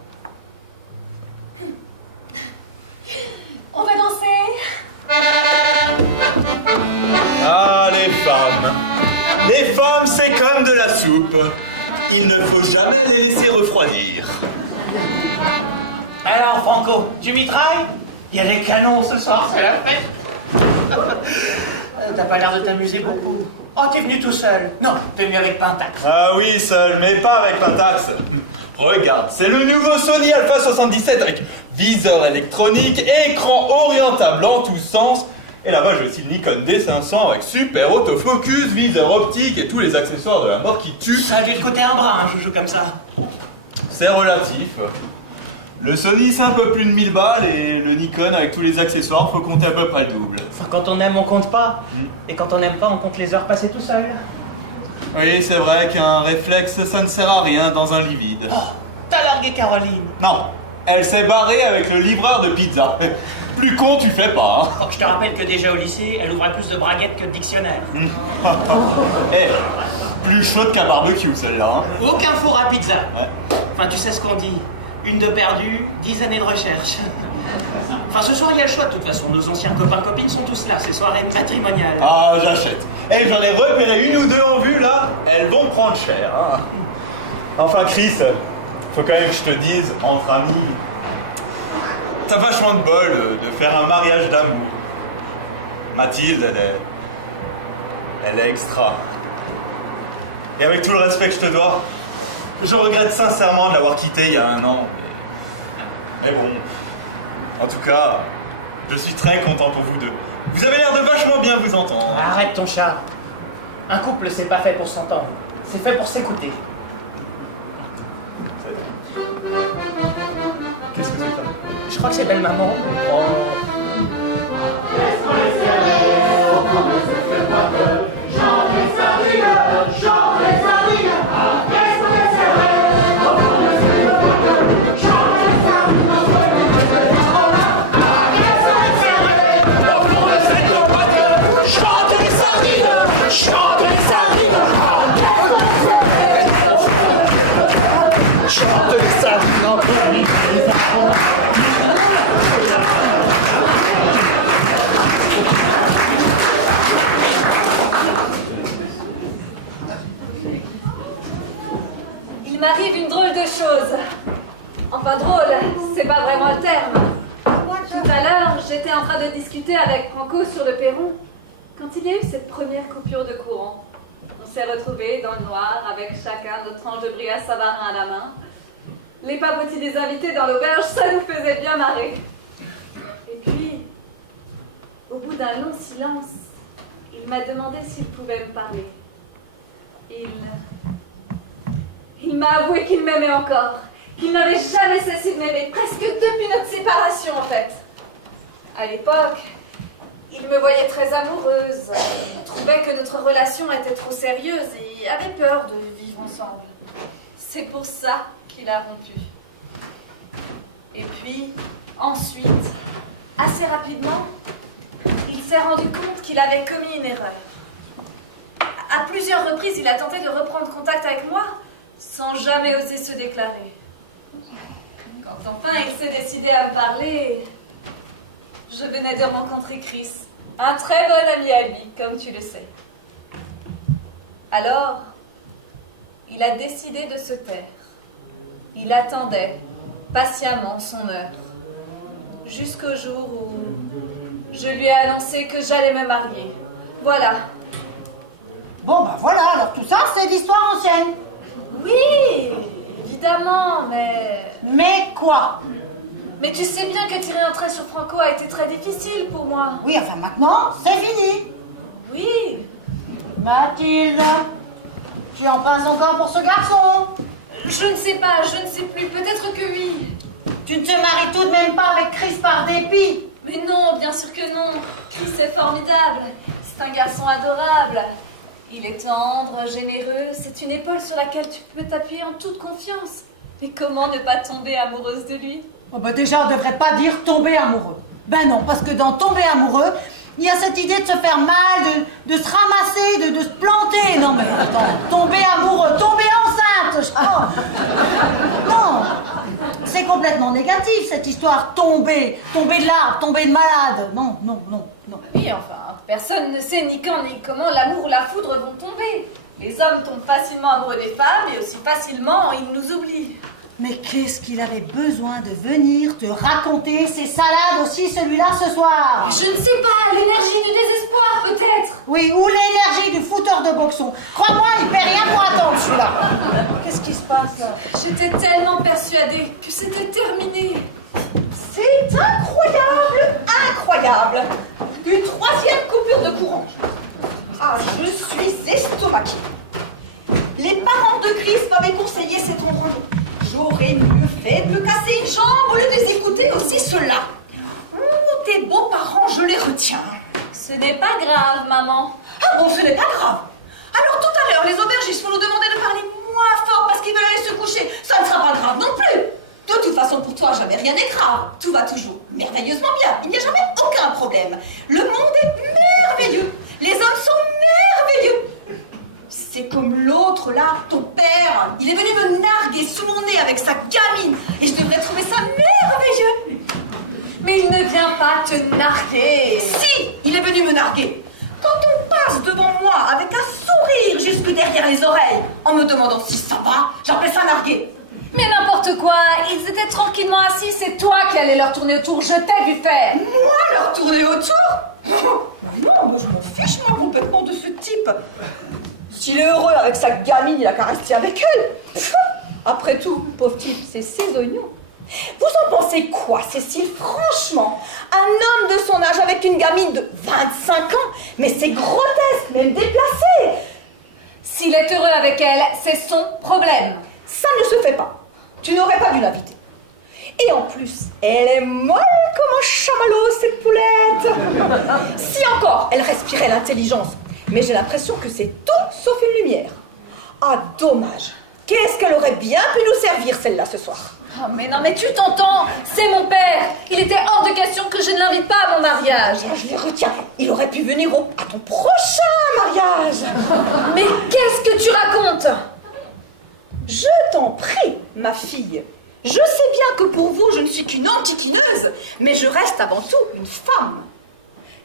Il ne faut jamais les laisser refroidir. Alors, Franco, tu mitrailles? Il y a des canons ce soir, c'est la fête. T'as pas l'air de t'amuser beaucoup. Oh, t'es venu tout seul. Non, t'es venu avec Pentax. Ah oui, seul, mais pas avec Pentax. Regarde, c'est le nouveau Sony Alpha 77 avec viseur électronique, écran orientable en tous sens. Et là-bas, j'ai aussi le Nikon D500 avec super autofocus, viseur optique et tous les accessoires de la mort qui tuent. Ça a dû te coûter un bras, un joujou comme ça. C'est relatif. Le Sony, c'est un peu plus de 1000 balles et le Nikon, avec tous les accessoires, faut compter à peu près le double. Enfin, quand on aime, on compte pas. Et quand on n'aime pas, on compte les heures passées tout seul. Oui, c'est vrai qu'un réflexe, ça ne sert à rien dans un lit vide. Oh, t'as largué Caroline. Non, elle s'est barrée avec le livreur de pizza. Plus con, tu fais pas, hein. Oh, je te rappelle que déjà au lycée, elle ouvrait plus de braguettes que de dictionnaire. Eh, plus chaude qu'un barbecue, celle-là, hein. Aucun four à pizza. Ouais. Enfin, tu sais ce qu'on dit. Une de perdue, 10 années de recherche. Enfin, ce soir, il y a le choix, de toute façon. Nos anciens copains-copines sont tous là. C'est soirée matrimoniale. Ah, j'achète. Eh, j'en ai repéré une ou deux en vue, là. Elles vont prendre cher, hein. Enfin, Chris, faut quand même que je te dise, entre amis, t'as vachement de bol de faire un mariage d'amour. Mathilde, elle est extra. Et avec tout le respect que je te dois, je regrette sincèrement de l'avoir quittée il y a 1 an. Mais bon, en tout cas, je suis très content pour vous deux. Vous avez l'air de vachement bien vous entendre. Arrête ton chat. Un couple, c'est pas fait pour s'entendre. C'est fait pour s'écouter. Qu'est-ce que c'est ça? Je crois que c'est belle maman. Oh. Il m'arrive une drôle de chose. Enfin drôle, c'est pas vraiment le terme. Tout à l'heure, j'étais en train de discuter avec Franco sur le perron quand il y a eu cette première coupure de courant. On s'est retrouvés dans le noir avec chacun notre tranche de brie à Savarin à la main. Les papotis des invités dans l'auberge, ça nous faisait bien marrer. Et puis, au bout d'un long silence, il m'a demandé s'il pouvait me parler. Il m'a avoué qu'il m'aimait encore, qu'il n'avait jamais cessé de m'aimer, presque depuis notre séparation en fait. À l'époque, il me voyait très amoureuse, il trouvait que notre relation était trop sérieuse et avait peur de vivre ensemble. C'est pour ça qu'il a rompu. Et puis, ensuite, assez rapidement, il s'est rendu compte qu'il avait commis une erreur. À plusieurs reprises, il a tenté de reprendre contact avec moi, sans jamais oser se déclarer. Quand enfin il s'est décidé à me parler, je venais de rencontrer Chris, un très bon ami à lui, comme tu le sais. Alors, il a décidé de se taire. Il attendait patiemment son heure, jusqu'au jour où je lui ai annoncé que j'allais me marier. Voilà. Bon, bah voilà, alors tout ça, c'est l'histoire ancienne. Oui, évidemment, mais... Mais quoi? Mais tu sais bien que tirer un trait sur Franco a été très difficile pour moi. Oui, enfin maintenant, c'est fini. Oui. Mathilde, tu en penses encore pour ce garçon? Je ne sais pas, je ne sais plus, peut-être que oui. Tu ne te maries tout de même pas avec Chris par dépit? Mais non, bien sûr que non. Chris est formidable. C'est un garçon adorable. Il est tendre, généreux. C'est une épaule sur laquelle tu peux t'appuyer en toute confiance. Et comment ne pas tomber amoureuse de lui? Oh bah déjà, on ne devrait pas dire tomber amoureux. Ben non, parce que dans tomber amoureux, il y a cette idée de se faire mal, de se ramasser, de se planter. Non mais attends, tomber amoureux, tomber enceinte. Oh. Non, c'est complètement négatif cette histoire. Tomber de l'arbre, tomber de malade. Non. Oui, enfin, personne ne sait ni quand ni comment l'amour ou la foudre vont tomber. Les hommes tombent facilement amoureux des femmes et aussi facilement ils nous oublient. Mais qu'est-ce qu'il avait besoin de venir te raconter ces salades aussi, celui-là, ce soir? Je ne sais pas, l'énergie du désespoir peut-être. Oui, ou l'énergie du fouteur de boxon. Crois-moi, il paie rien pour attendre, celui-là. Qu'est-ce qui se passe, là? J'étais tellement persuadée que c'était terminé. C'est incroyable, incroyable. Une 3e coupure de courant. Ah, je suis estomaquée. Les parents de Chris m'avaient conseillé cet endroit. J'aurais mieux fait de me casser une jambe au lieu de les écouter aussi cela. Oh, tes beaux-parents, je les retiens. Ce n'est pas grave, maman. Ah bon, ce n'est pas grave. Alors tout à l'heure, les aubergistes vont nous demander de parler moins fort parce qu'ils veulent aller se coucher. Ça ne sera pas grave non plus. De toute façon, pour toi, jamais rien n'est grave. Tout va toujours merveilleusement bien. Il n'y a jamais aucun problème. Le monde est merveilleux. Les hommes sont merveilleux. C'est comme l'autre là, ton père. Il est venu me narguer sous mon nez avec sa gamine. Et je devrais trouver ça merveilleux. Mais il ne vient pas te narguer. Si, il est venu me narguer. Quand on passe devant moi avec un sourire jusque derrière les oreilles, en me demandant si ça va, j'appelle ça narguer. Mais n'importe quoi, ils étaient tranquillement assis, c'est toi qui allais leur tourner autour, je t'ai vu faire. Moi leur tourner autour? Non, moi je m'en fiche moi complètement de ce type. S'il est heureux avec sa gamine, il a qu'à rester avec elle. Après tout, pauvre type, c'est ses oignons. Vous en pensez quoi, Cécile? Franchement, un homme de son âge avec une gamine de 25 ans, mais c'est grotesque, même déplacé. S'il est heureux avec elle, c'est son problème. Ça ne se fait pas. Tu n'aurais pas dû l'inviter. Et en plus, elle est molle comme un chamallow, cette poulette. Si encore, elle respirait l'intelligence. Mais j'ai l'impression que c'est tout sauf une lumière. Ah, dommage. Qu'est-ce qu'elle aurait bien pu nous servir, celle-là, ce soir? Oh, mais non, mais tu t'entends, c'est mon père. Il était hors de question que je ne l'invite pas à mon mariage. Je les retiens. Il aurait pu venir à ton prochain mariage. Mais qu'est-ce que tu racontes? Je t'en prie, ma fille. Je sais bien que pour vous, je ne suis qu'une antiquineuse, mais je reste avant tout une femme.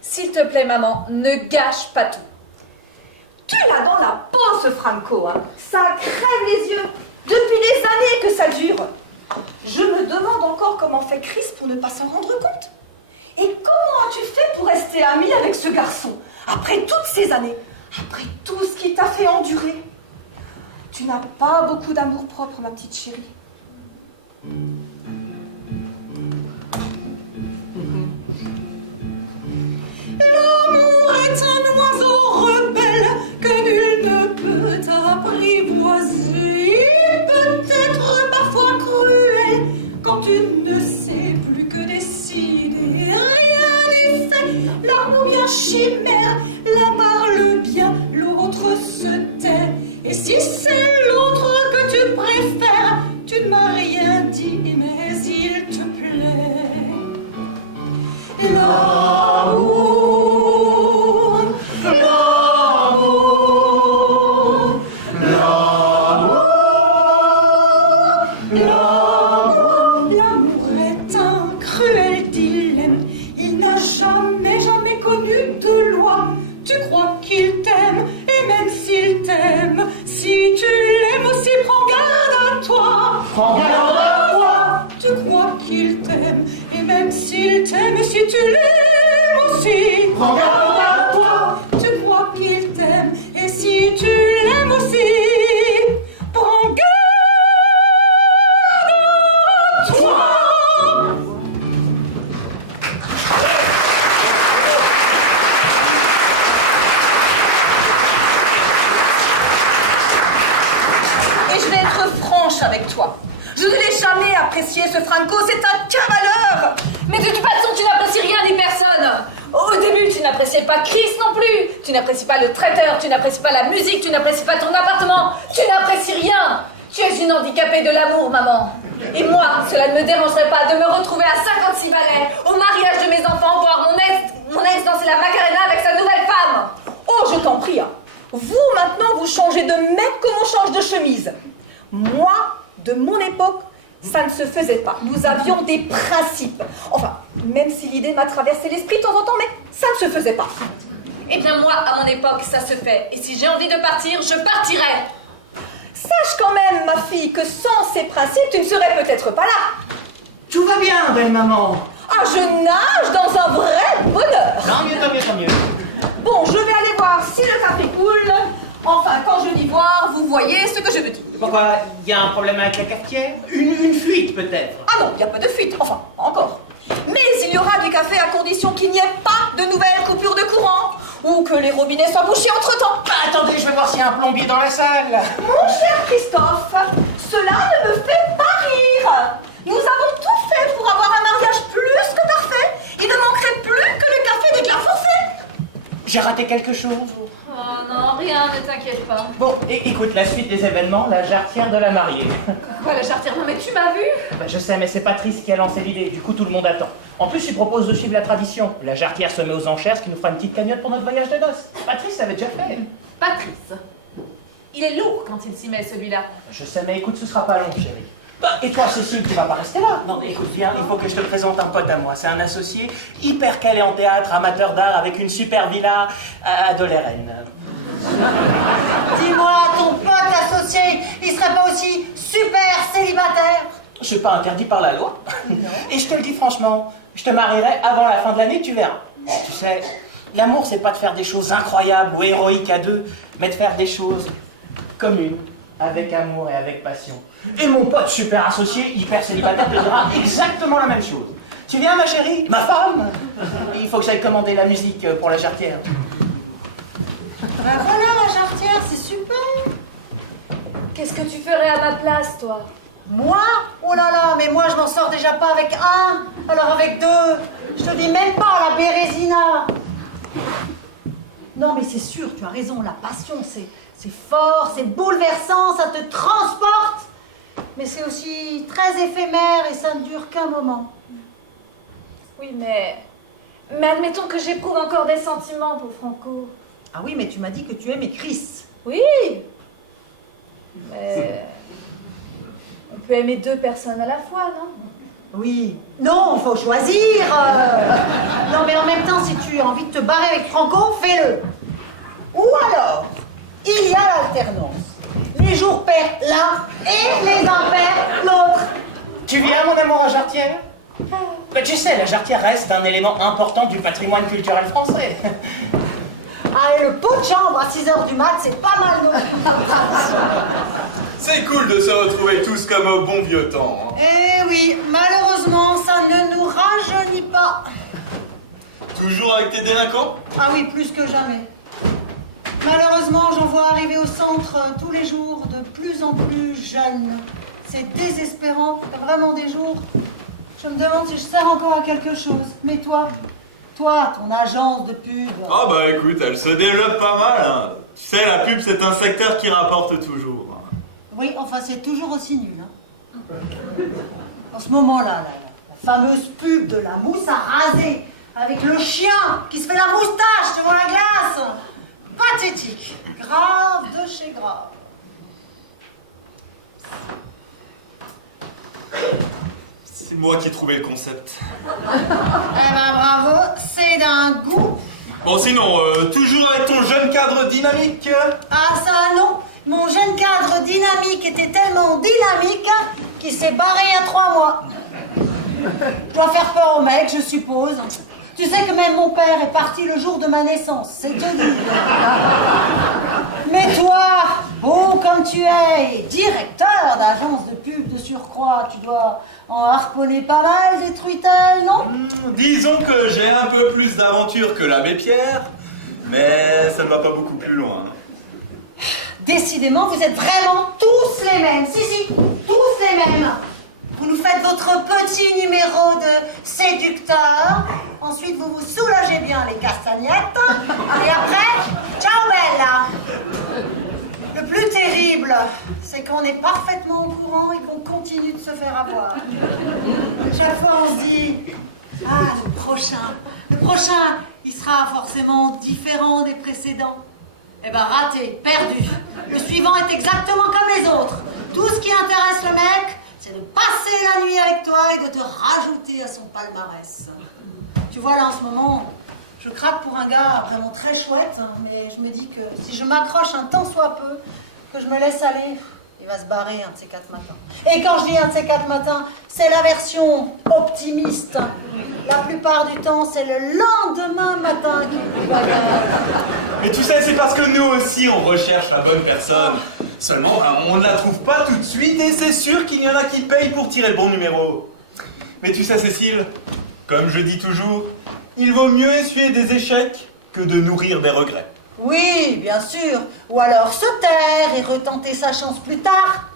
S'il te plaît, maman, ne gâche pas tout. Tu l'as dans la peau, ce Franco, hein. Ça crève les yeux. Depuis des années que ça dure. Je me demande encore comment fait Chris pour ne pas s'en rendre compte. Et comment as-tu fait pour rester amie avec ce garçon, après toutes ces années, après tout ce qu'il t'a fait endurer? Tu n'as pas beaucoup d'amour-propre, ma petite chérie. L'amour est un oiseau rebelle que nul ne peut apprivoiser. Il peut être parfois cruel quand tu ne sais plus que décider. Rien n'est fait, l'amour bien chimère. L'un parle bien, l'autre se tait. Et si c'est l'autre que tu préfères, tu ne m'as rien dit, mais il te plaît. L'amour, l'amour, l'amour, l'amour, l'amour est un cruel dilemme. Il n'a jamais connu de loi. Tu crois qu'il t'aime, et même s'il t'aime, si tu l'aimes aussi, prends garde à toi. Prends garde à toi. Tu crois qu'il t'aime, et même s'il t'aime, si tu l'aimes aussi, prends garde à toi. Tu crois qu'il t'aime, et si tu l'aimes aussi, prends garde à toi. Et je vais être franche avec toi. Je ne l'ai jamais apprécié, ce Franco, c'est un cavaleur. Mais de toute façon, tu n'apprécies rien ni personne. Au début, tu n'appréciais pas Chris non plus. Tu n'apprécies pas le traiteur, tu n'apprécies pas la musique, tu n'apprécies pas ton appartement. Tu n'apprécies rien. Tu es une handicapée de l'amour, maman. Et moi, cela ne me dérangerait pas de me retrouver à 56 balais, au mariage de mes enfants, voir mon ex danser la Macarena avec sa nouvelle femme. Oh, je t'en prie. Vous, maintenant, vous changez de mec comme on change de chemise. Moi, de mon époque, ça ne se faisait pas. Nous avions des principes. Enfin, même si l'idée m'a traversé l'esprit de temps en temps, mais ça ne se faisait pas. Eh bien moi, à mon époque, ça se fait. Et si j'ai envie de partir, je partirai. Sache quand même, ma fille, que sans ces principes, tu ne serais peut-être pas là. Tout va bien, belle maman. Ah, je nage dans un vrai bonheur. Tant mieux, tant mieux, tant mieux. Bon, je vais aller voir si le café coule. Enfin, quand je dis voir, vous voyez ce que je veux dire. Pourquoi? Il y a un problème avec la cafetière? Une fuite, peut-être? Ah non, il n'y a pas de fuite. Enfin, pas encore. Mais il y aura du café à condition qu'il n'y ait pas de nouvelles coupures de courant. Ou que les robinets soient bouchés entre-temps. Bah, attendez, je vais voir s'il y a un plombier dans la salle. Mon cher Christophe, cela ne me fait pas rire. Nous avons tout fait pour avoir un mariage plus que parfait. Il ne manquerait plus que le café des glaces foncées. J'ai raté quelque chose? Oh non, rien, ne t'inquiète pas. Bon, écoute, la suite des événements, la jarretière de la mariée. Quoi, la jarretière? Non mais tu m'as vu? Bah, je sais, mais c'est Patrice qui a lancé l'idée, du coup tout le monde attend. En plus, il propose de suivre la tradition. La jarretière se met aux enchères, ce qui nous fera une petite cagnotte pour notre voyage de noces. Patrice l'avait déjà fait. Patrice. Il est lourd quand il s'y met, celui-là. Je sais, mais écoute, ce sera pas long, chérie. Bah, et toi, Cécile, tu vas pas rester là? Non, mais écoute, viens, il faut que je te présente un pote à moi. C'est un associé hyper calé en théâtre, amateur d'art, avec une super villa à Doleren. Dis-moi, ton pote associé, il serait pas aussi super célibataire? C'est pas interdit par la loi. Et je te le dis franchement, je te marierai avant la fin de l'année, tu verras. Tu sais, l'amour, c'est pas de faire des choses incroyables ou héroïques à deux, mais de faire des choses communes, avec amour et avec passion. Et mon pote super associé, hyper célibataire, te dira exactement la même chose. Tu viens, ma chérie? Ma femme? Il faut que j'aille commander la musique pour la jarretière. Ben voilà la jarretière, c'est super. Qu'est-ce que tu ferais à ma place, toi? Moi? Oh là là, mais moi je m'en sors déjà pas avec un, alors avec deux. Je te dis même pas la Bérésina. Non mais c'est sûr, tu as raison, la passion c'est fort, c'est bouleversant, ça te transporte. Mais c'est aussi très éphémère et ça ne dure qu'un moment. Oui, mais admettons que j'éprouve encore des sentiments pour Franco. Ah oui, mais tu m'as dit que tu aimais Chris. Oui. Mais on peut aimer deux personnes à la fois, non? Oui. Non, faut choisir. Non, mais en même temps, si tu as envie de te barrer avec Franco, fais-le. Ou alors, il y a l'alternance. Les jours pairs l'un et les impairs l'autre. Tu viens, mon amour, à jarretière? Bah, tu sais, la jarretière reste un élément important du patrimoine culturel français. Ah, et le pot de chambre à 6h du mat, c'est pas mal, non? C'est cool de se retrouver tous comme au bon vieux temps. Hein. Eh oui, malheureusement, ça ne nous rajeunit pas. Toujours avec tes délinquants? Ah oui, plus que jamais. Malheureusement, j'en vois arriver au centre tous les jours de plus en plus jeunes. C'est désespérant, vraiment des jours. Je me demande si je sers encore à quelque chose. Mais toi, ton agence de pub... Ah bah écoute, elle se développe pas mal. Hein. Tu sais, la pub, c'est un secteur qui rapporte toujours. Oui, enfin, c'est toujours aussi nul. Hein. En ce moment-là, la fameuse pub de la mousse à raser, avec le chien qui se fait la moustache devant la glace. Pathétique. Grave de chez grave. C'est moi qui ai trouvé le concept. Eh ben bravo, c'est d'un goût. Bon sinon, toujours avec ton jeune cadre dynamique? Ah ça non, mon jeune cadre dynamique était tellement dynamique qu'il s'est barré il y a 3 mois. Je dois faire peur au mec, je suppose. Tu sais que même mon père est parti le jour de ma naissance, c'est te dire. Mais toi, beau comme tu es, et directeur d'agence de pub de surcroît, tu dois en harponner pas mal des truitelles, non? Disons que j'ai un peu plus d'aventure que l'abbé Pierre, mais ça ne va pas beaucoup plus loin. Décidément, vous êtes vraiment tous les mêmes. Si, tous les mêmes. Vous nous faites votre petit numéro de séducteur. Ensuite, vous vous soulagez bien les castagnettes. Et après, ciao bella. Le plus terrible, c'est qu'on est parfaitement au courant et qu'on continue de se faire avoir. Chaque fois, on se dit, ah, le prochain, il sera forcément différent des précédents. Eh ben, raté, perdu. Le suivant est exactement comme les autres. Tout ce qui intéresse le mec, c'est de passer la nuit avec toi et de te rajouter à son palmarès. Tu vois, là, en ce moment, Je craque pour un gars vraiment très chouette, hein, mais je me dis que si je m'accroche un tant soit peu, que je me laisse aller, il va se barrer un de ces 4 matins. Et quand je dis un de ces 4 matins, c'est la version optimiste. La plupart du temps, c'est le lendemain matin qu'il est plus bagarre. Mais tu sais, c'est parce que nous aussi, on recherche la bonne personne. Seulement, on ne la trouve pas tout de suite et c'est sûr qu'il y en a qui payent pour tirer le bon numéro. Mais tu sais, Cécile, comme je dis toujours, il vaut mieux essuyer des échecs que de nourrir des regrets. Oui, bien sûr. Ou alors se taire et retenter sa chance plus tard.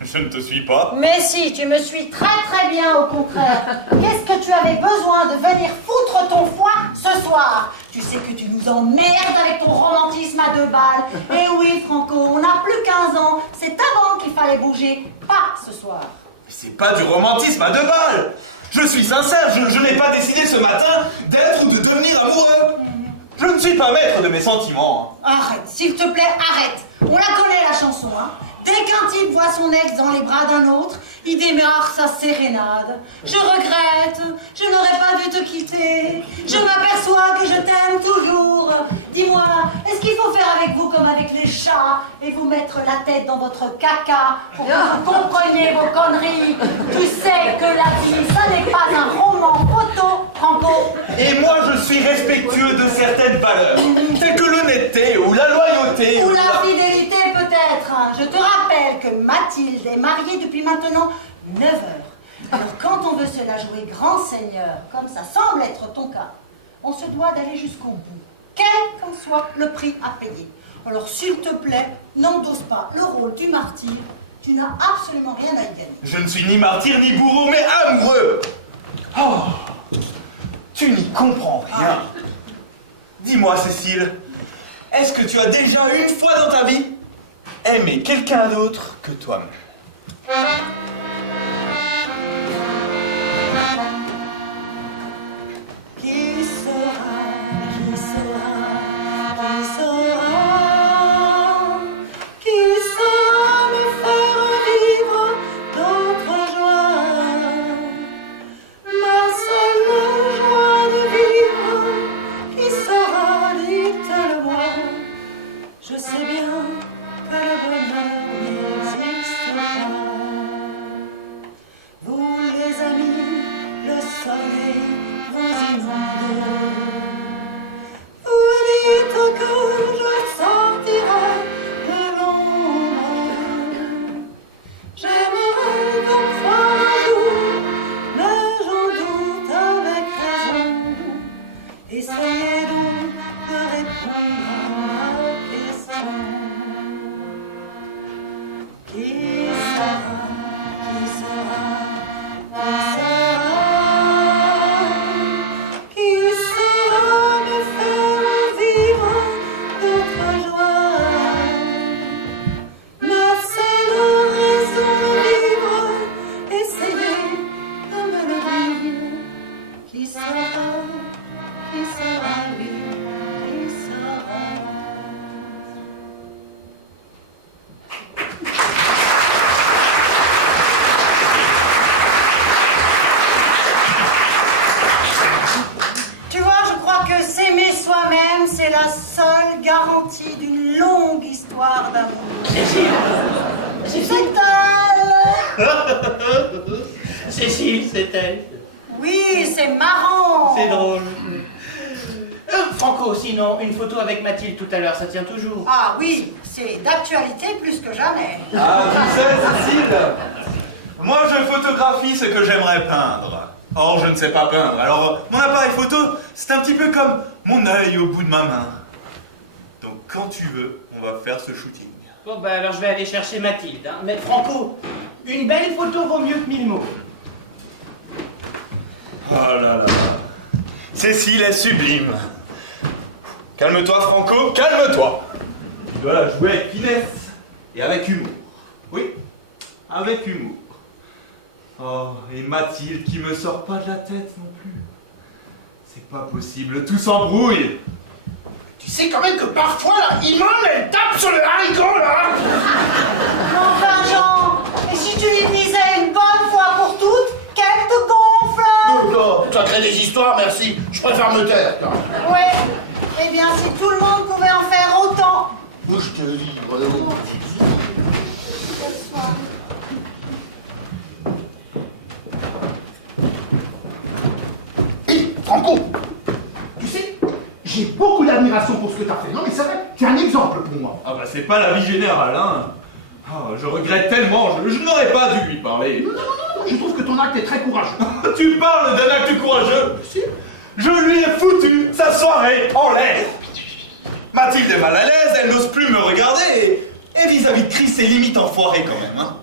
Je ne te suis pas. Mais si, tu me suis très très bien, au contraire. Qu'est-ce que tu avais besoin de venir foutre ton foie ce soir? Tu sais que tu nous emmerdes avec ton romantisme à 2 balles. Et oui, Franco, on n'a plus 15 ans. C'est avant qu'il fallait bouger, pas ce soir. Mais c'est pas du romantisme à 2 balles. Je suis sincère, je n'ai pas décidé ce matin d'être ou de devenir amoureux. Je ne suis pas maître de mes sentiments. Arrête, s'il te plaît, arrête. On la connaît la chanson, hein. Dès qu'un type voit son ex dans les bras d'un autre, il démarre sa sérénade. Je regrette, je n'aurais pas dû te quitter. Je m'aperçois que je t'aime toujours. Dis-moi, est-ce qu'il faut faire avec vous comme avec les chats et vous mettre la tête dans votre caca pour que vous compreniez vos conneries? Tu sais que la vie, ça n'est pas un roman photo, Franco. Et moi, je suis respectueux de certaines valeurs, telles que l'honnêteté ou la loyauté. Ou la fidélité peut-être. Je te rappelle que Mathilde est mariée depuis maintenant 9 heures. Alors quand on veut se la jouer grand seigneur, comme ça semble être ton cas, on se doit d'aller jusqu'au bout, quel qu'en soit le prix à payer. Alors s'il te plaît, n'endosse pas le rôle du martyr, tu n'as absolument rien à y gagner. Je ne suis ni martyr ni bourreau, mais amoureux. Oh, tu n'y comprends rien. Dis-moi, Cécile, est-ce que tu as déjà une fois dans ta vie aimé quelqu'un d'autre que toi-même? Qui saura, qui saura, qui saura, qui saura me faire vivre d'autres joies? Ma seule joie de vivre, qui saura, dites-le-moi. Je sais bien que le bonheur n'existe pas. Vous les amis, le soleil vous inonde. Vous dites que je sortirai de l'ombre. J'aimerais vous croire un jour, mais j'en doute avec raison. Essayez donc de répondre à ma question. Qui sera, qui sera, qui sera, qui saura me faire vivre d'autres joies? Ma seule raison de vivre, essayez de me le dire. Qui sera, oui, qui sera? Tu vois, je crois que s'aimer soi-même, c'est la seule garantie d'une longue histoire d'amour. Cécile! Cécile, c'est elle. Oui, c'est marrant. C'est drôle. Franco, sinon, une photo avec Mathilde tout à l'heure, ça tient toujours. Ah oui, c'est d'actualité plus que jamais. Ah, tu sais, Cécile, moi je photographie ce que j'aimerais peindre. Or, je ne sais pas peindre. Alors, mon appareil photo, c'est un petit peu comme mon œil au bout de ma main. Donc, quand tu veux, on va faire ce shooting. Bon, bah alors je vais aller chercher Mathilde. Hein. Mais Franco, une belle photo vaut mieux que 1000 mots. Oh là là. Cécile est sublime. Calme-toi, Franco, calme-toi. Tu dois la jouer avec finesse et avec humour. Oui, avec humour. Oh, et Mathilde qui me sort pas de la tête non plus. C'est pas possible, tout s'embrouille. Tu sais quand même que parfois, là, Iman, elle tape sur le haricot, là. Mais enfin, Jean, et si tu lui disais une bonne fois pour toutes qu'elle te gonfle? Oh, toi, raconterai des histoires, merci. Je préfère me taire. Ouais. Eh bien, si tout le monde pouvait en faire autant. Je te livre de vous. Hé, Franco, tu sais, j'ai beaucoup d'admiration pour ce que t'as fait. Non mais c'est vrai, t'es un exemple pour moi. Ah bah c'est pas la vie générale, hein. Ah, je regrette tellement, je n'aurais pas dû lui parler. Non, je trouve que ton acte est très courageux. Tu parles d'un acte courageux? Si. Je lui ai foutu sa soirée en l'air. Mathilde est mal à l'aise, elle n'ose plus me regarder. Et vis-à-vis de Chris, c'est limite enfoiré quand même, hein.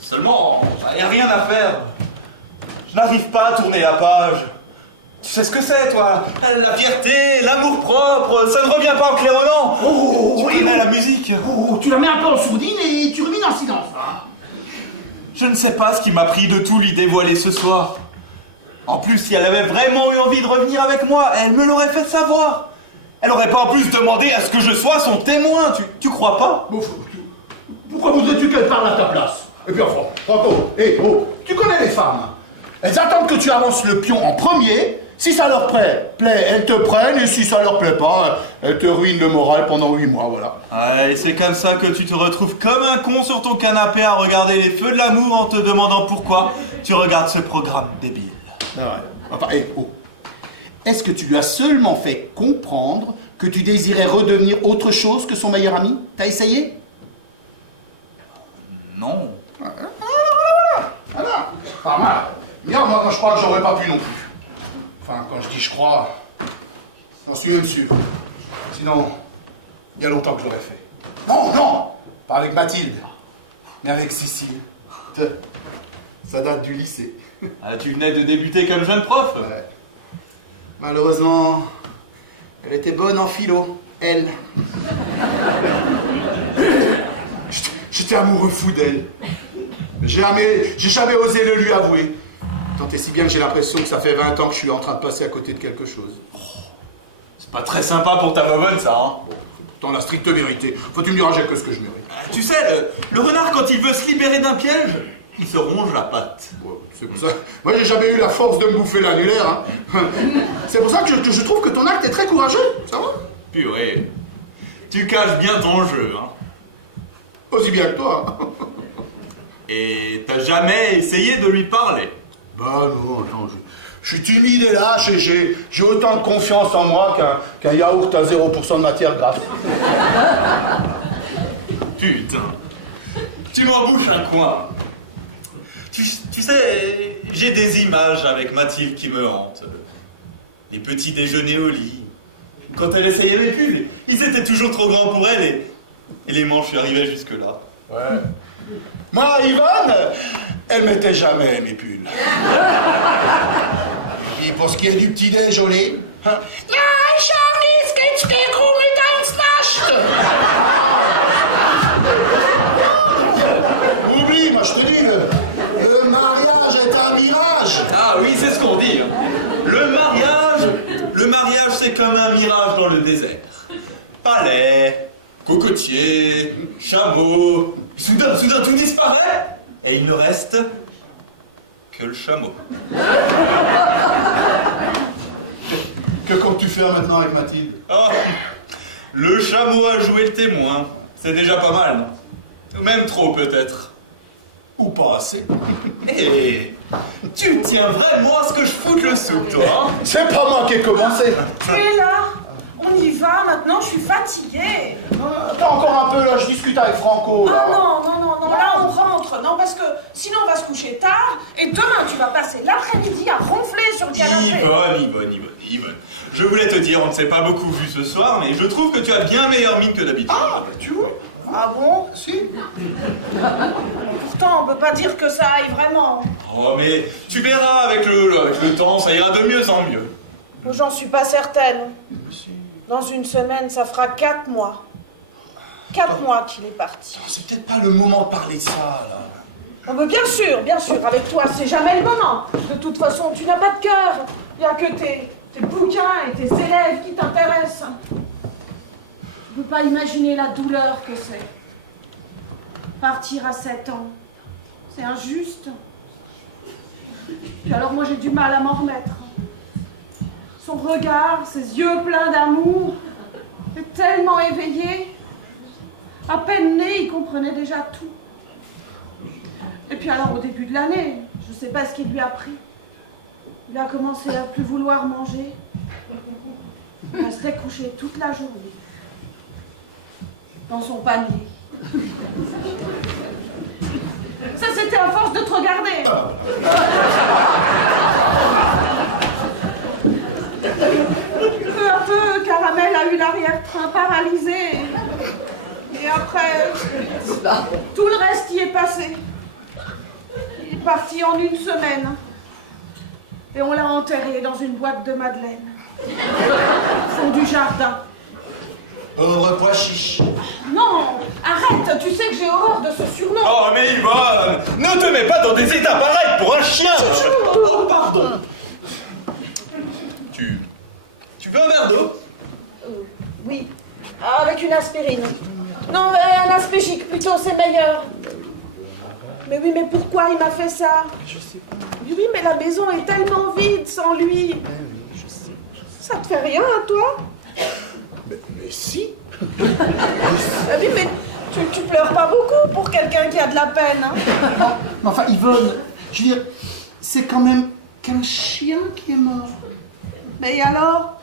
Seulement, y a rien à faire. Je n'arrive pas à tourner la page. Tu sais ce que c'est, toi? La fierté, l'amour-propre, ça ne revient pas en claironnant. Tu connais la musique. Tu la mets un peu en sourdine et tu rumines en silence. Hein. Je ne sais pas ce qui m'a pris de tout lui dévoiler ce soir. En plus, si elle avait vraiment eu envie de revenir avec moi, elle me l'aurait fait savoir. Elle aurait pas en plus demandé à ce que je sois son témoin, tu crois pas? Pourquoi voudrais-tu qu'elle parle à ta place? Et puis enfin, Franco, tu connais les femmes. Elles attendent que tu avances le pion en premier. Si ça leur plaît, elles te prennent, et si ça leur plaît pas, elles te ruinent le moral pendant 8 mois, voilà. Ah, et c'est comme ça que tu te retrouves comme un con sur ton canapé à regarder les feux de l'amour en te demandant pourquoi tu regardes ce programme débile. C'est vrai. Enfin, est-ce que tu lui as seulement fait comprendre que tu désirais redevenir autre chose que son meilleur ami? T'as essayé? Non. Voilà. Bien, moi, je crois que j'aurais pas pu non plus. Enfin, quand je dis je crois, j'en suis même sûr. Sinon, il y a longtemps que je l'aurais fait. Non, pas avec Mathilde, mais avec Cécile. Ça date du lycée. Ah, tu venais de débuter comme jeune prof? Ouais. Malheureusement, elle était bonne en philo, elle. J'étais amoureux fou d'elle. J'ai jamais osé le lui avouer. Tant et si bien que j'ai l'impression que ça fait 20 ans que je suis en train de passer à côté de quelque chose. C'est pas très sympa pour ta bobonne, ça, hein? Pourtant, la stricte vérité. Faut-tu me dire, j'ai que ce que je mérite. Tu sais, le renard, quand il veut se libérer d'un piège, il se ronge la patte. Ouais, c'est pour ça. Moi, j'ai jamais eu la force de me bouffer l'annulaire. Hein. C'est pour ça que je trouve que ton acte est très courageux. Ça va? Purée. Tu caches bien ton jeu, hein? Aussi bien que toi. Et t'as jamais essayé de lui parler? Bah non, attends, je suis timide et lâche et j'ai autant de confiance en moi qu'un yaourt à 0% de matière grasse. Putain, tu m'embouches un coin. Tu sais, j'ai des images avec Mathilde qui me hantent. Les petits déjeuners au lit. Quand elle essayait mes pulls, ils étaient toujours trop grands pour elle et les manches lui arrivaient jusque-là. Ouais. Moi, Yvonne, elle mettait jamais mes pulls. Et pour ce qui est du petit-déj au lait... Nein, Charlie, geht's mir gut mit deinem Nacht. Oublie, moi je te dis, le mariage est un mirage. Ah oui, c'est ce qu'on dit. Le mariage, c'est comme un mirage dans le désert. Palais, cocotier, chameau. Soudain, tout disparaît et il ne reste que le chameau. Que comptes-tu faire maintenant avec Mathilde? Oh, le chameau a joué le témoin. C'est déjà pas mal. Même trop peut-être. Ou pas assez. Et tu tiens vraiment à ce que je foute le soupe, toi, hein? C'est pas moi qui ai commencé. Tu es là? On y va maintenant, je suis fatiguée. Attends encore un peu, là, je discute avec Franco. Là. Ah non, là on rentre. Non, parce que sinon on va se coucher tard et demain tu vas passer l'après-midi à ronfler sur le canapé. Yvonne. Je voulais te dire, on ne s'est pas beaucoup vu ce soir, mais je trouve que tu as bien meilleure mine que d'habitude. Ah, tu vois? Ah bon? Si. Pourtant, on peut pas dire que ça aille vraiment. Oh, mais tu verras avec le temps, ça ira de mieux en mieux. J'en suis pas certaine. Dans une semaine, ça fera 4 mois. 4 mois qu'il est parti. C'est peut-être pas le moment de parler de ça, là. Oh, mais bien sûr, avec toi, c'est jamais le moment. De toute façon, tu n'as pas de cœur. Il n'y a que tes bouquins et tes élèves qui t'intéressent. Tu ne peux pas imaginer la douleur que c'est. Partir à 7 ans, c'est injuste. Puis alors moi j'ai du mal à m'en remettre. Son regard, ses yeux pleins d'amour, est tellement éveillé. À peine né, il comprenait déjà tout. Et puis alors au début de l'année, je sais pas ce qu'il lui a pris. Il a commencé à plus vouloir manger. Il restait couché toute la journée. Dans son panier. Ça c'était à force de te regarder. Peu à peu, Caramel a eu l'arrière-train paralysé. Et après, tout le reste y est passé. Il est parti en une semaine. Et on l'a enterré dans une boîte de madeleine. Au fond du jardin. Pauvre pois chiche. Non, arrête, tu sais que j'ai horreur de ce surnom. Oh, mais Yvonne, ne te mets pas dans des états pareils pour un chien. Oh, pardon. Tu veux un verre d'eau? Oui, avec une aspirine. Non, un aspégique plutôt, c'est meilleur. Mais oui, mais pourquoi il m'a fait ça? Je sais pas. Oui, mais la maison est tellement vide sans lui. Oui, je sais. Ça te fait rien, à toi? Mais si. Oui, mais tu pleures pas beaucoup pour quelqu'un qui a de la peine, hein? Mais enfin, Yvonne, je veux dire, c'est quand même qu'un chien qui est mort. Mais alors?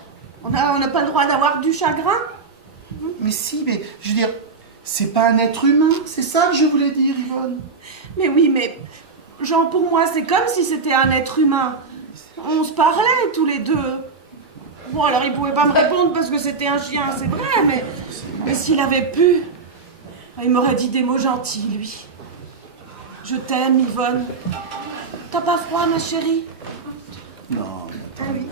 On n'a pas le droit d'avoir du chagrin? Mais si, mais je veux dire, c'est pas un être humain, c'est ça que je voulais dire, Yvonne. Mais oui, mais genre pour moi, c'est comme si c'était un être humain. On se parlait tous les deux. Bon, alors il pouvait pas me répondre parce que c'était un chien, c'est vrai, mais s'il avait pu, il m'aurait dit des mots gentils, lui. Je t'aime, Yvonne. T'as pas froid, ma chérie? Non. Ah oui.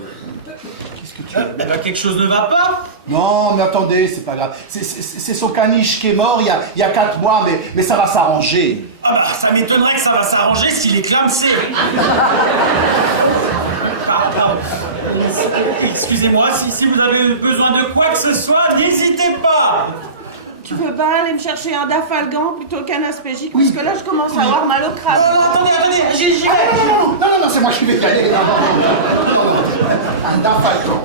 Qu'est-ce que tu as? Eh ben, quelque chose ne va pas. Non, mais attendez, c'est pas grave. C'est son caniche qui est mort il y a 4 mois, mais ça va s'arranger. Ah bah, ça m'étonnerait que ça va s'arranger s'il est clamsé. Pardon. Excusez-moi, si vous avez besoin de quoi que ce soit, n'hésitez pas. Tu veux pas aller me chercher un dafalgan plutôt qu'un aspégique? Parce que là, je commence à avoir mal au crâne. Attendez, j'y vais. Non, c'est moi qui vais y aller. Non. Un dafalgan.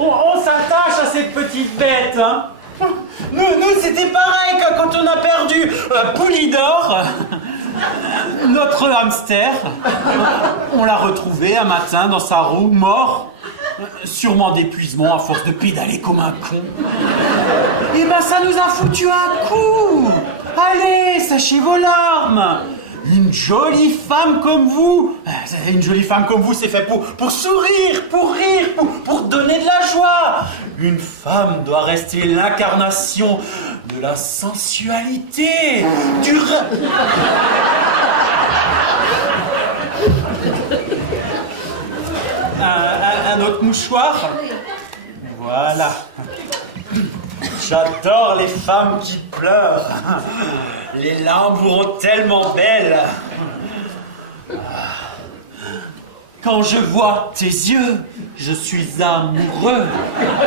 On s'attache à cette petite bête, hein. Nous c'était pareil quand on a perdu Poulidor, notre hamster. On l'a retrouvé un matin dans sa roue, mort, sûrement d'épuisement à force de pédaler comme un con. Et ben ça nous a foutu un coup. Allez, sachez vos larmes. Une jolie femme comme vous, c'est fait pour sourire, pour rire, pour donner de la joie. Une femme doit rester l'incarnation de la sensualité, du un autre mouchoir. Voilà. J'adore les femmes qui pleurent. Les larmes vous rendent tellement belles. Quand je vois tes yeux, je suis amoureux.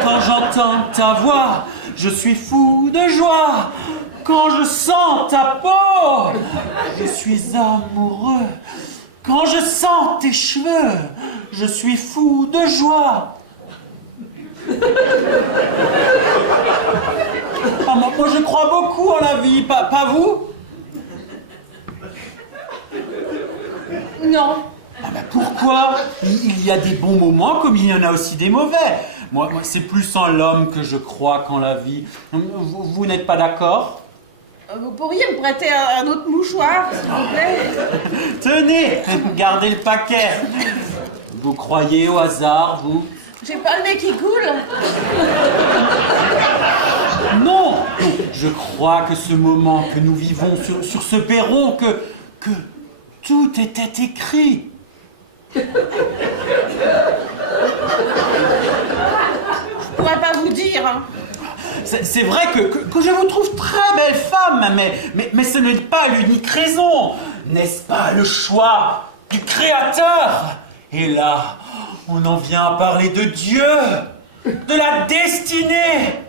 Quand j'entends ta voix, je suis fou de joie. Quand je sens ta peau, je suis amoureux. Quand je sens tes cheveux, je suis fou de joie. Ah, moi je crois beaucoup en la vie, pas vous? Non. Ah ben pourquoi? Il y a des bons moments comme il y en a aussi des mauvais. Moi c'est plus en l'homme que je crois qu'en la vie. Vous n'êtes pas d'accord? Vous pourriez me prêter un autre mouchoir, s'il vous plaît? Tenez, gardez le paquet. Vous croyez au hasard, vous? J'ai pas le nez qui coule. Non, je crois que ce moment que nous vivons sur ce perron, que tout était écrit. Je pourrais pas vous dire. Hein. C'est vrai que je vous trouve très belle femme, mais ce n'est pas l'unique raison. N'est-ce pas le choix du Créateur? Et là, on en vient à parler de Dieu, de la destinée,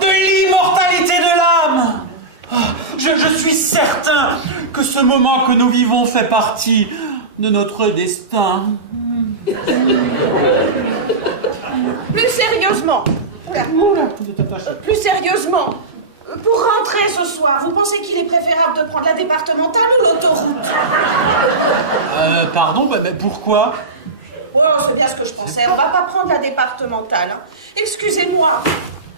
de l'immortalité de l'âme. Je suis certain que ce moment que nous vivons fait partie de notre destin. Plus sérieusement. Plus sérieusement. Pour rentrer ce soir, vous pensez qu'il est préférable de prendre la départementale ou l'autoroute? Pardon, mais pourquoi? Oh, c'est bien ce que je pensais. On va pas prendre la départementale. Hein. Excusez-moi.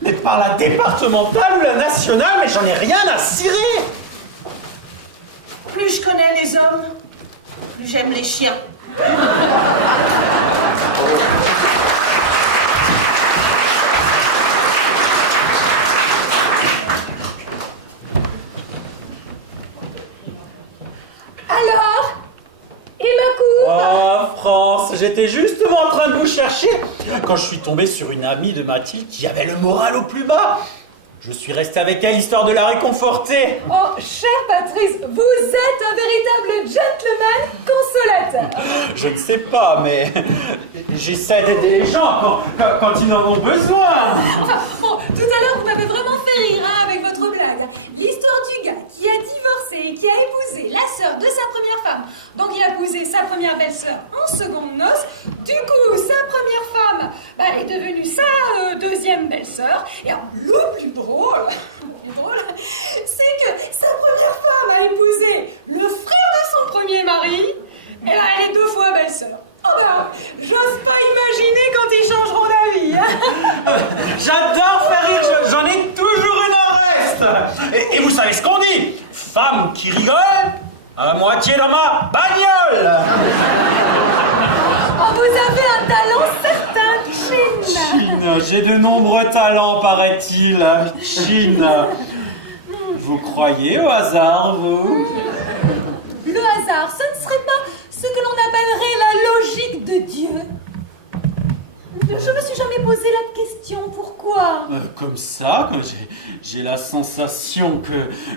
Mais par la départementale ou la nationale, mais j'en ai rien à cirer. Plus je connais les hommes, plus j'aime les chiens. Alors? Et ma coupe? Oh, France, j'étais justement en train de vous chercher quand je suis tombé sur une amie de Mathilde qui avait le moral au plus bas. Je suis resté avec elle histoire de la réconforter. Oh, cher Patrice, vous êtes un véritable gentleman consolateur. Je ne sais pas, mais j'essaie d'aider les gens quand ils en ont besoin. Enfin, bon, tout à l'heure, vous m'avez vraiment fait rire hein, avec votre blague. L'histoire du gars qui a divorcé et qui a épousé la sœur de sa première femme. Donc, il a épousé sa première belle-sœur en seconde noce. Du coup, sa première femme est devenue sa deuxième belle-sœur. Et alors, le plus drôle, c'est que sa première femme a épousé le frère de son premier mari. Et là, elle est 2 fois belle-sœur. Oh ben, j'ose pas imaginer quand ils changeront d'avis. Hein. J'adore faire rire, j'en ai toujours une en reste. Et vous savez ce qu'on dit? Femme qui rigole, à moitié dans ma bagnole. Oh, vous avez un talent certain, Chine. Chine, j'ai de nombreux talents, paraît-il. Chine. Vous croyez au hasard, vous? Le hasard, ce ne serait pas ce que l'on appellerait la logique de Dieu. Je me suis jamais posé la question, pourquoi? Comme ça, j'ai la sensation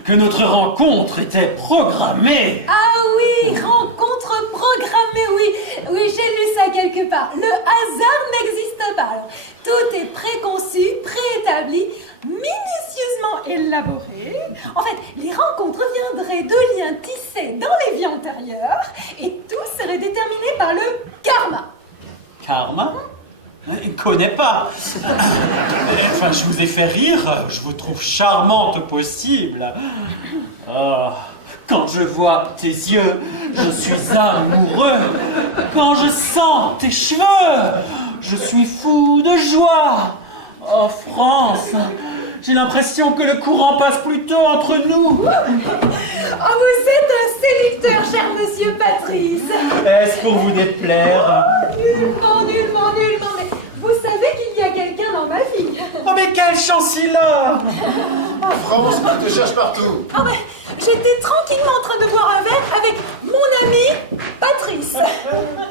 que notre rencontre était programmée. Ah oui, rencontre programmée, oui. Oui, j'ai lu ça quelque part. Le hasard n'existe pas. Alors, tout est préconçu, préétabli, minutieusement élaboré. En fait, les rencontres viendraient de liens tissés dans les vies antérieures et tout serait déterminé par le karma. Karma? Je ne connais pas. Enfin, je vous ai fait rire, je vous trouve charmante au possible. Oh, quand je vois tes yeux, je suis amoureux. Quand je sens tes cheveux, je suis fou de joie. Oh, France, j'ai l'impression que le courant passe plutôt entre nous. Oh, vous êtes un séducteur, cher monsieur Patrice. Est-ce pour vous déplaire? Nullement, nullement, nullement. Mais vous savez qu'il y a quelqu'un dans ma vie. Oh, mais quelle chance il a! France, je te cherche partout. Ah ben, j'étais tranquillement en train de boire un verre avec mon ami Patrice.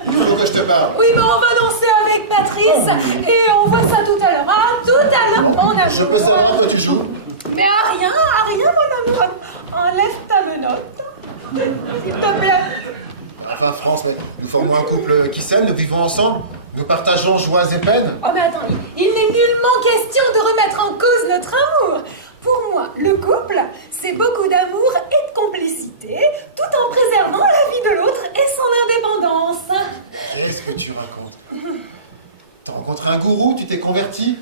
Il faut que je te parle. Oui, mais on va danser avec Patrice et on voit ça tout à l'heure. Ah, tout à l'heure, mon amour. Je peux savoir toi tu joues? Mais à rien, mon amour. Enlève ta menotte, s'il te plaît. Enfin, France, mais nous formons un couple qui s'aime, nous vivons ensemble, nous partageons joies et peines. Oh, mais attends, il n'est nullement question de remettre en cause notre amour. Pour moi, le couple, c'est beaucoup d'amour et de complicité, tout en préservant la vie de l'autre et son indépendance. Qu'est-ce que tu racontes? T'as rencontré un gourou, tu t'es converti?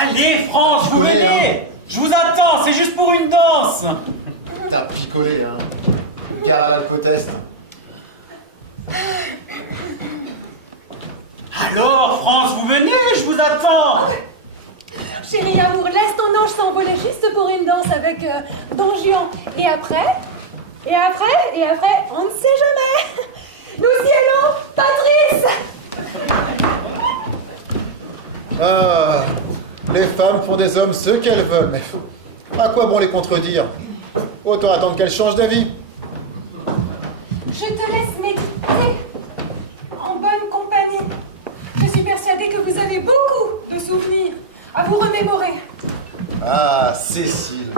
Allez, France, vous venez! Je vous attends, c'est juste pour une danse! T'as picolé, hein? Car à l'alcotest. Alors, France, vous venez, je vous attends! Chérie amour, laisse ton ange s'envoler juste pour une danse avec Don Juan. Et après, on ne sait jamais. Nous y allons, Patrice! Ah, les femmes font des hommes ce qu'elles veulent, mais à quoi bon les contredire? Autant attendre qu'elles changent d'avis. Je te laisse méditer en bonne compagnie. Je suis persuadée que vous avez beaucoup de souvenirs à vous remémorer. Ah, Cécile.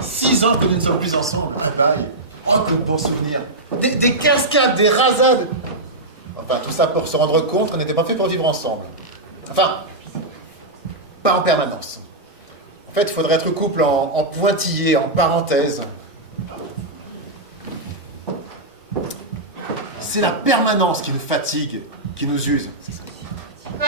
6 ans que nous ne sommes plus ensemble. Ah bah, oh, que de bons souvenirs. Des cascades, des rasades. Enfin, tout ça pour se rendre compte qu'on n'était pas fait pour vivre ensemble. Enfin, pas en permanence. En fait, il faudrait être couple en pointillé, en parenthèse. C'est la permanence qui nous fatigue, qui nous use. On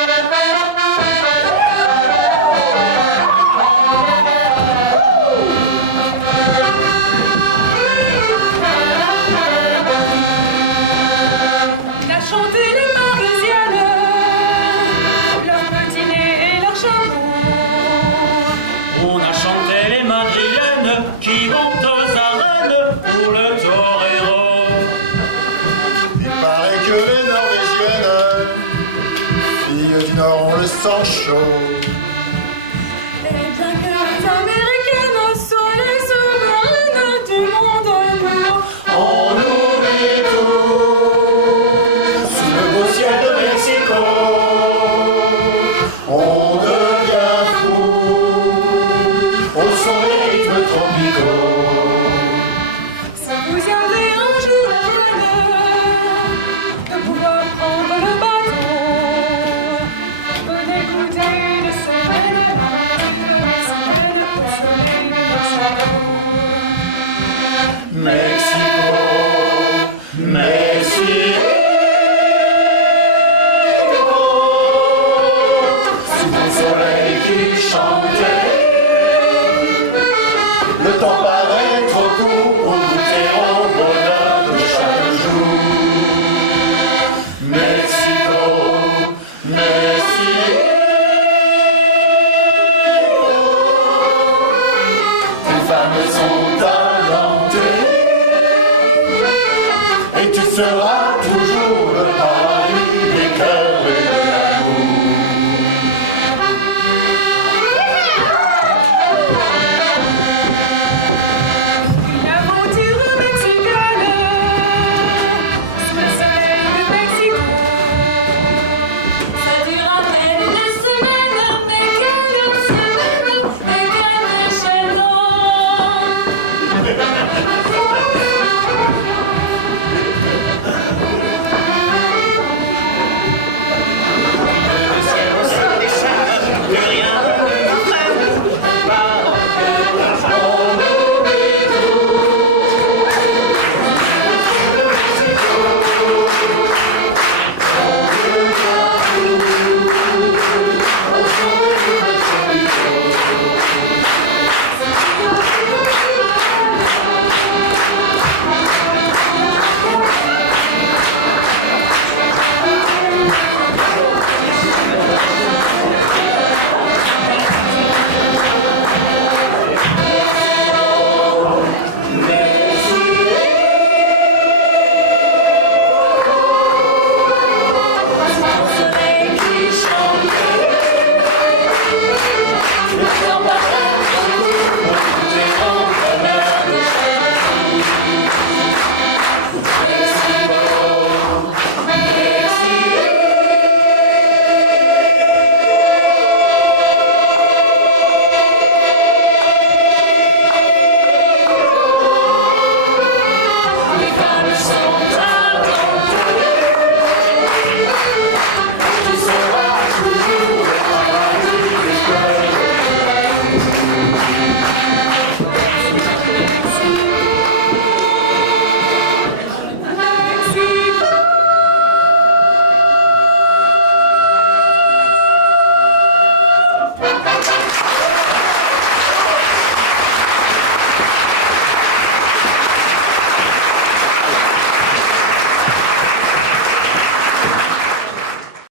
a chanté les Parisiennes, leur petit nez et leur chameau. On a chanté les Madrilènes qui vont aux arènes pour le torero. Il paraît que les Norvégiennes, filles du Nord, ont le sang chaud.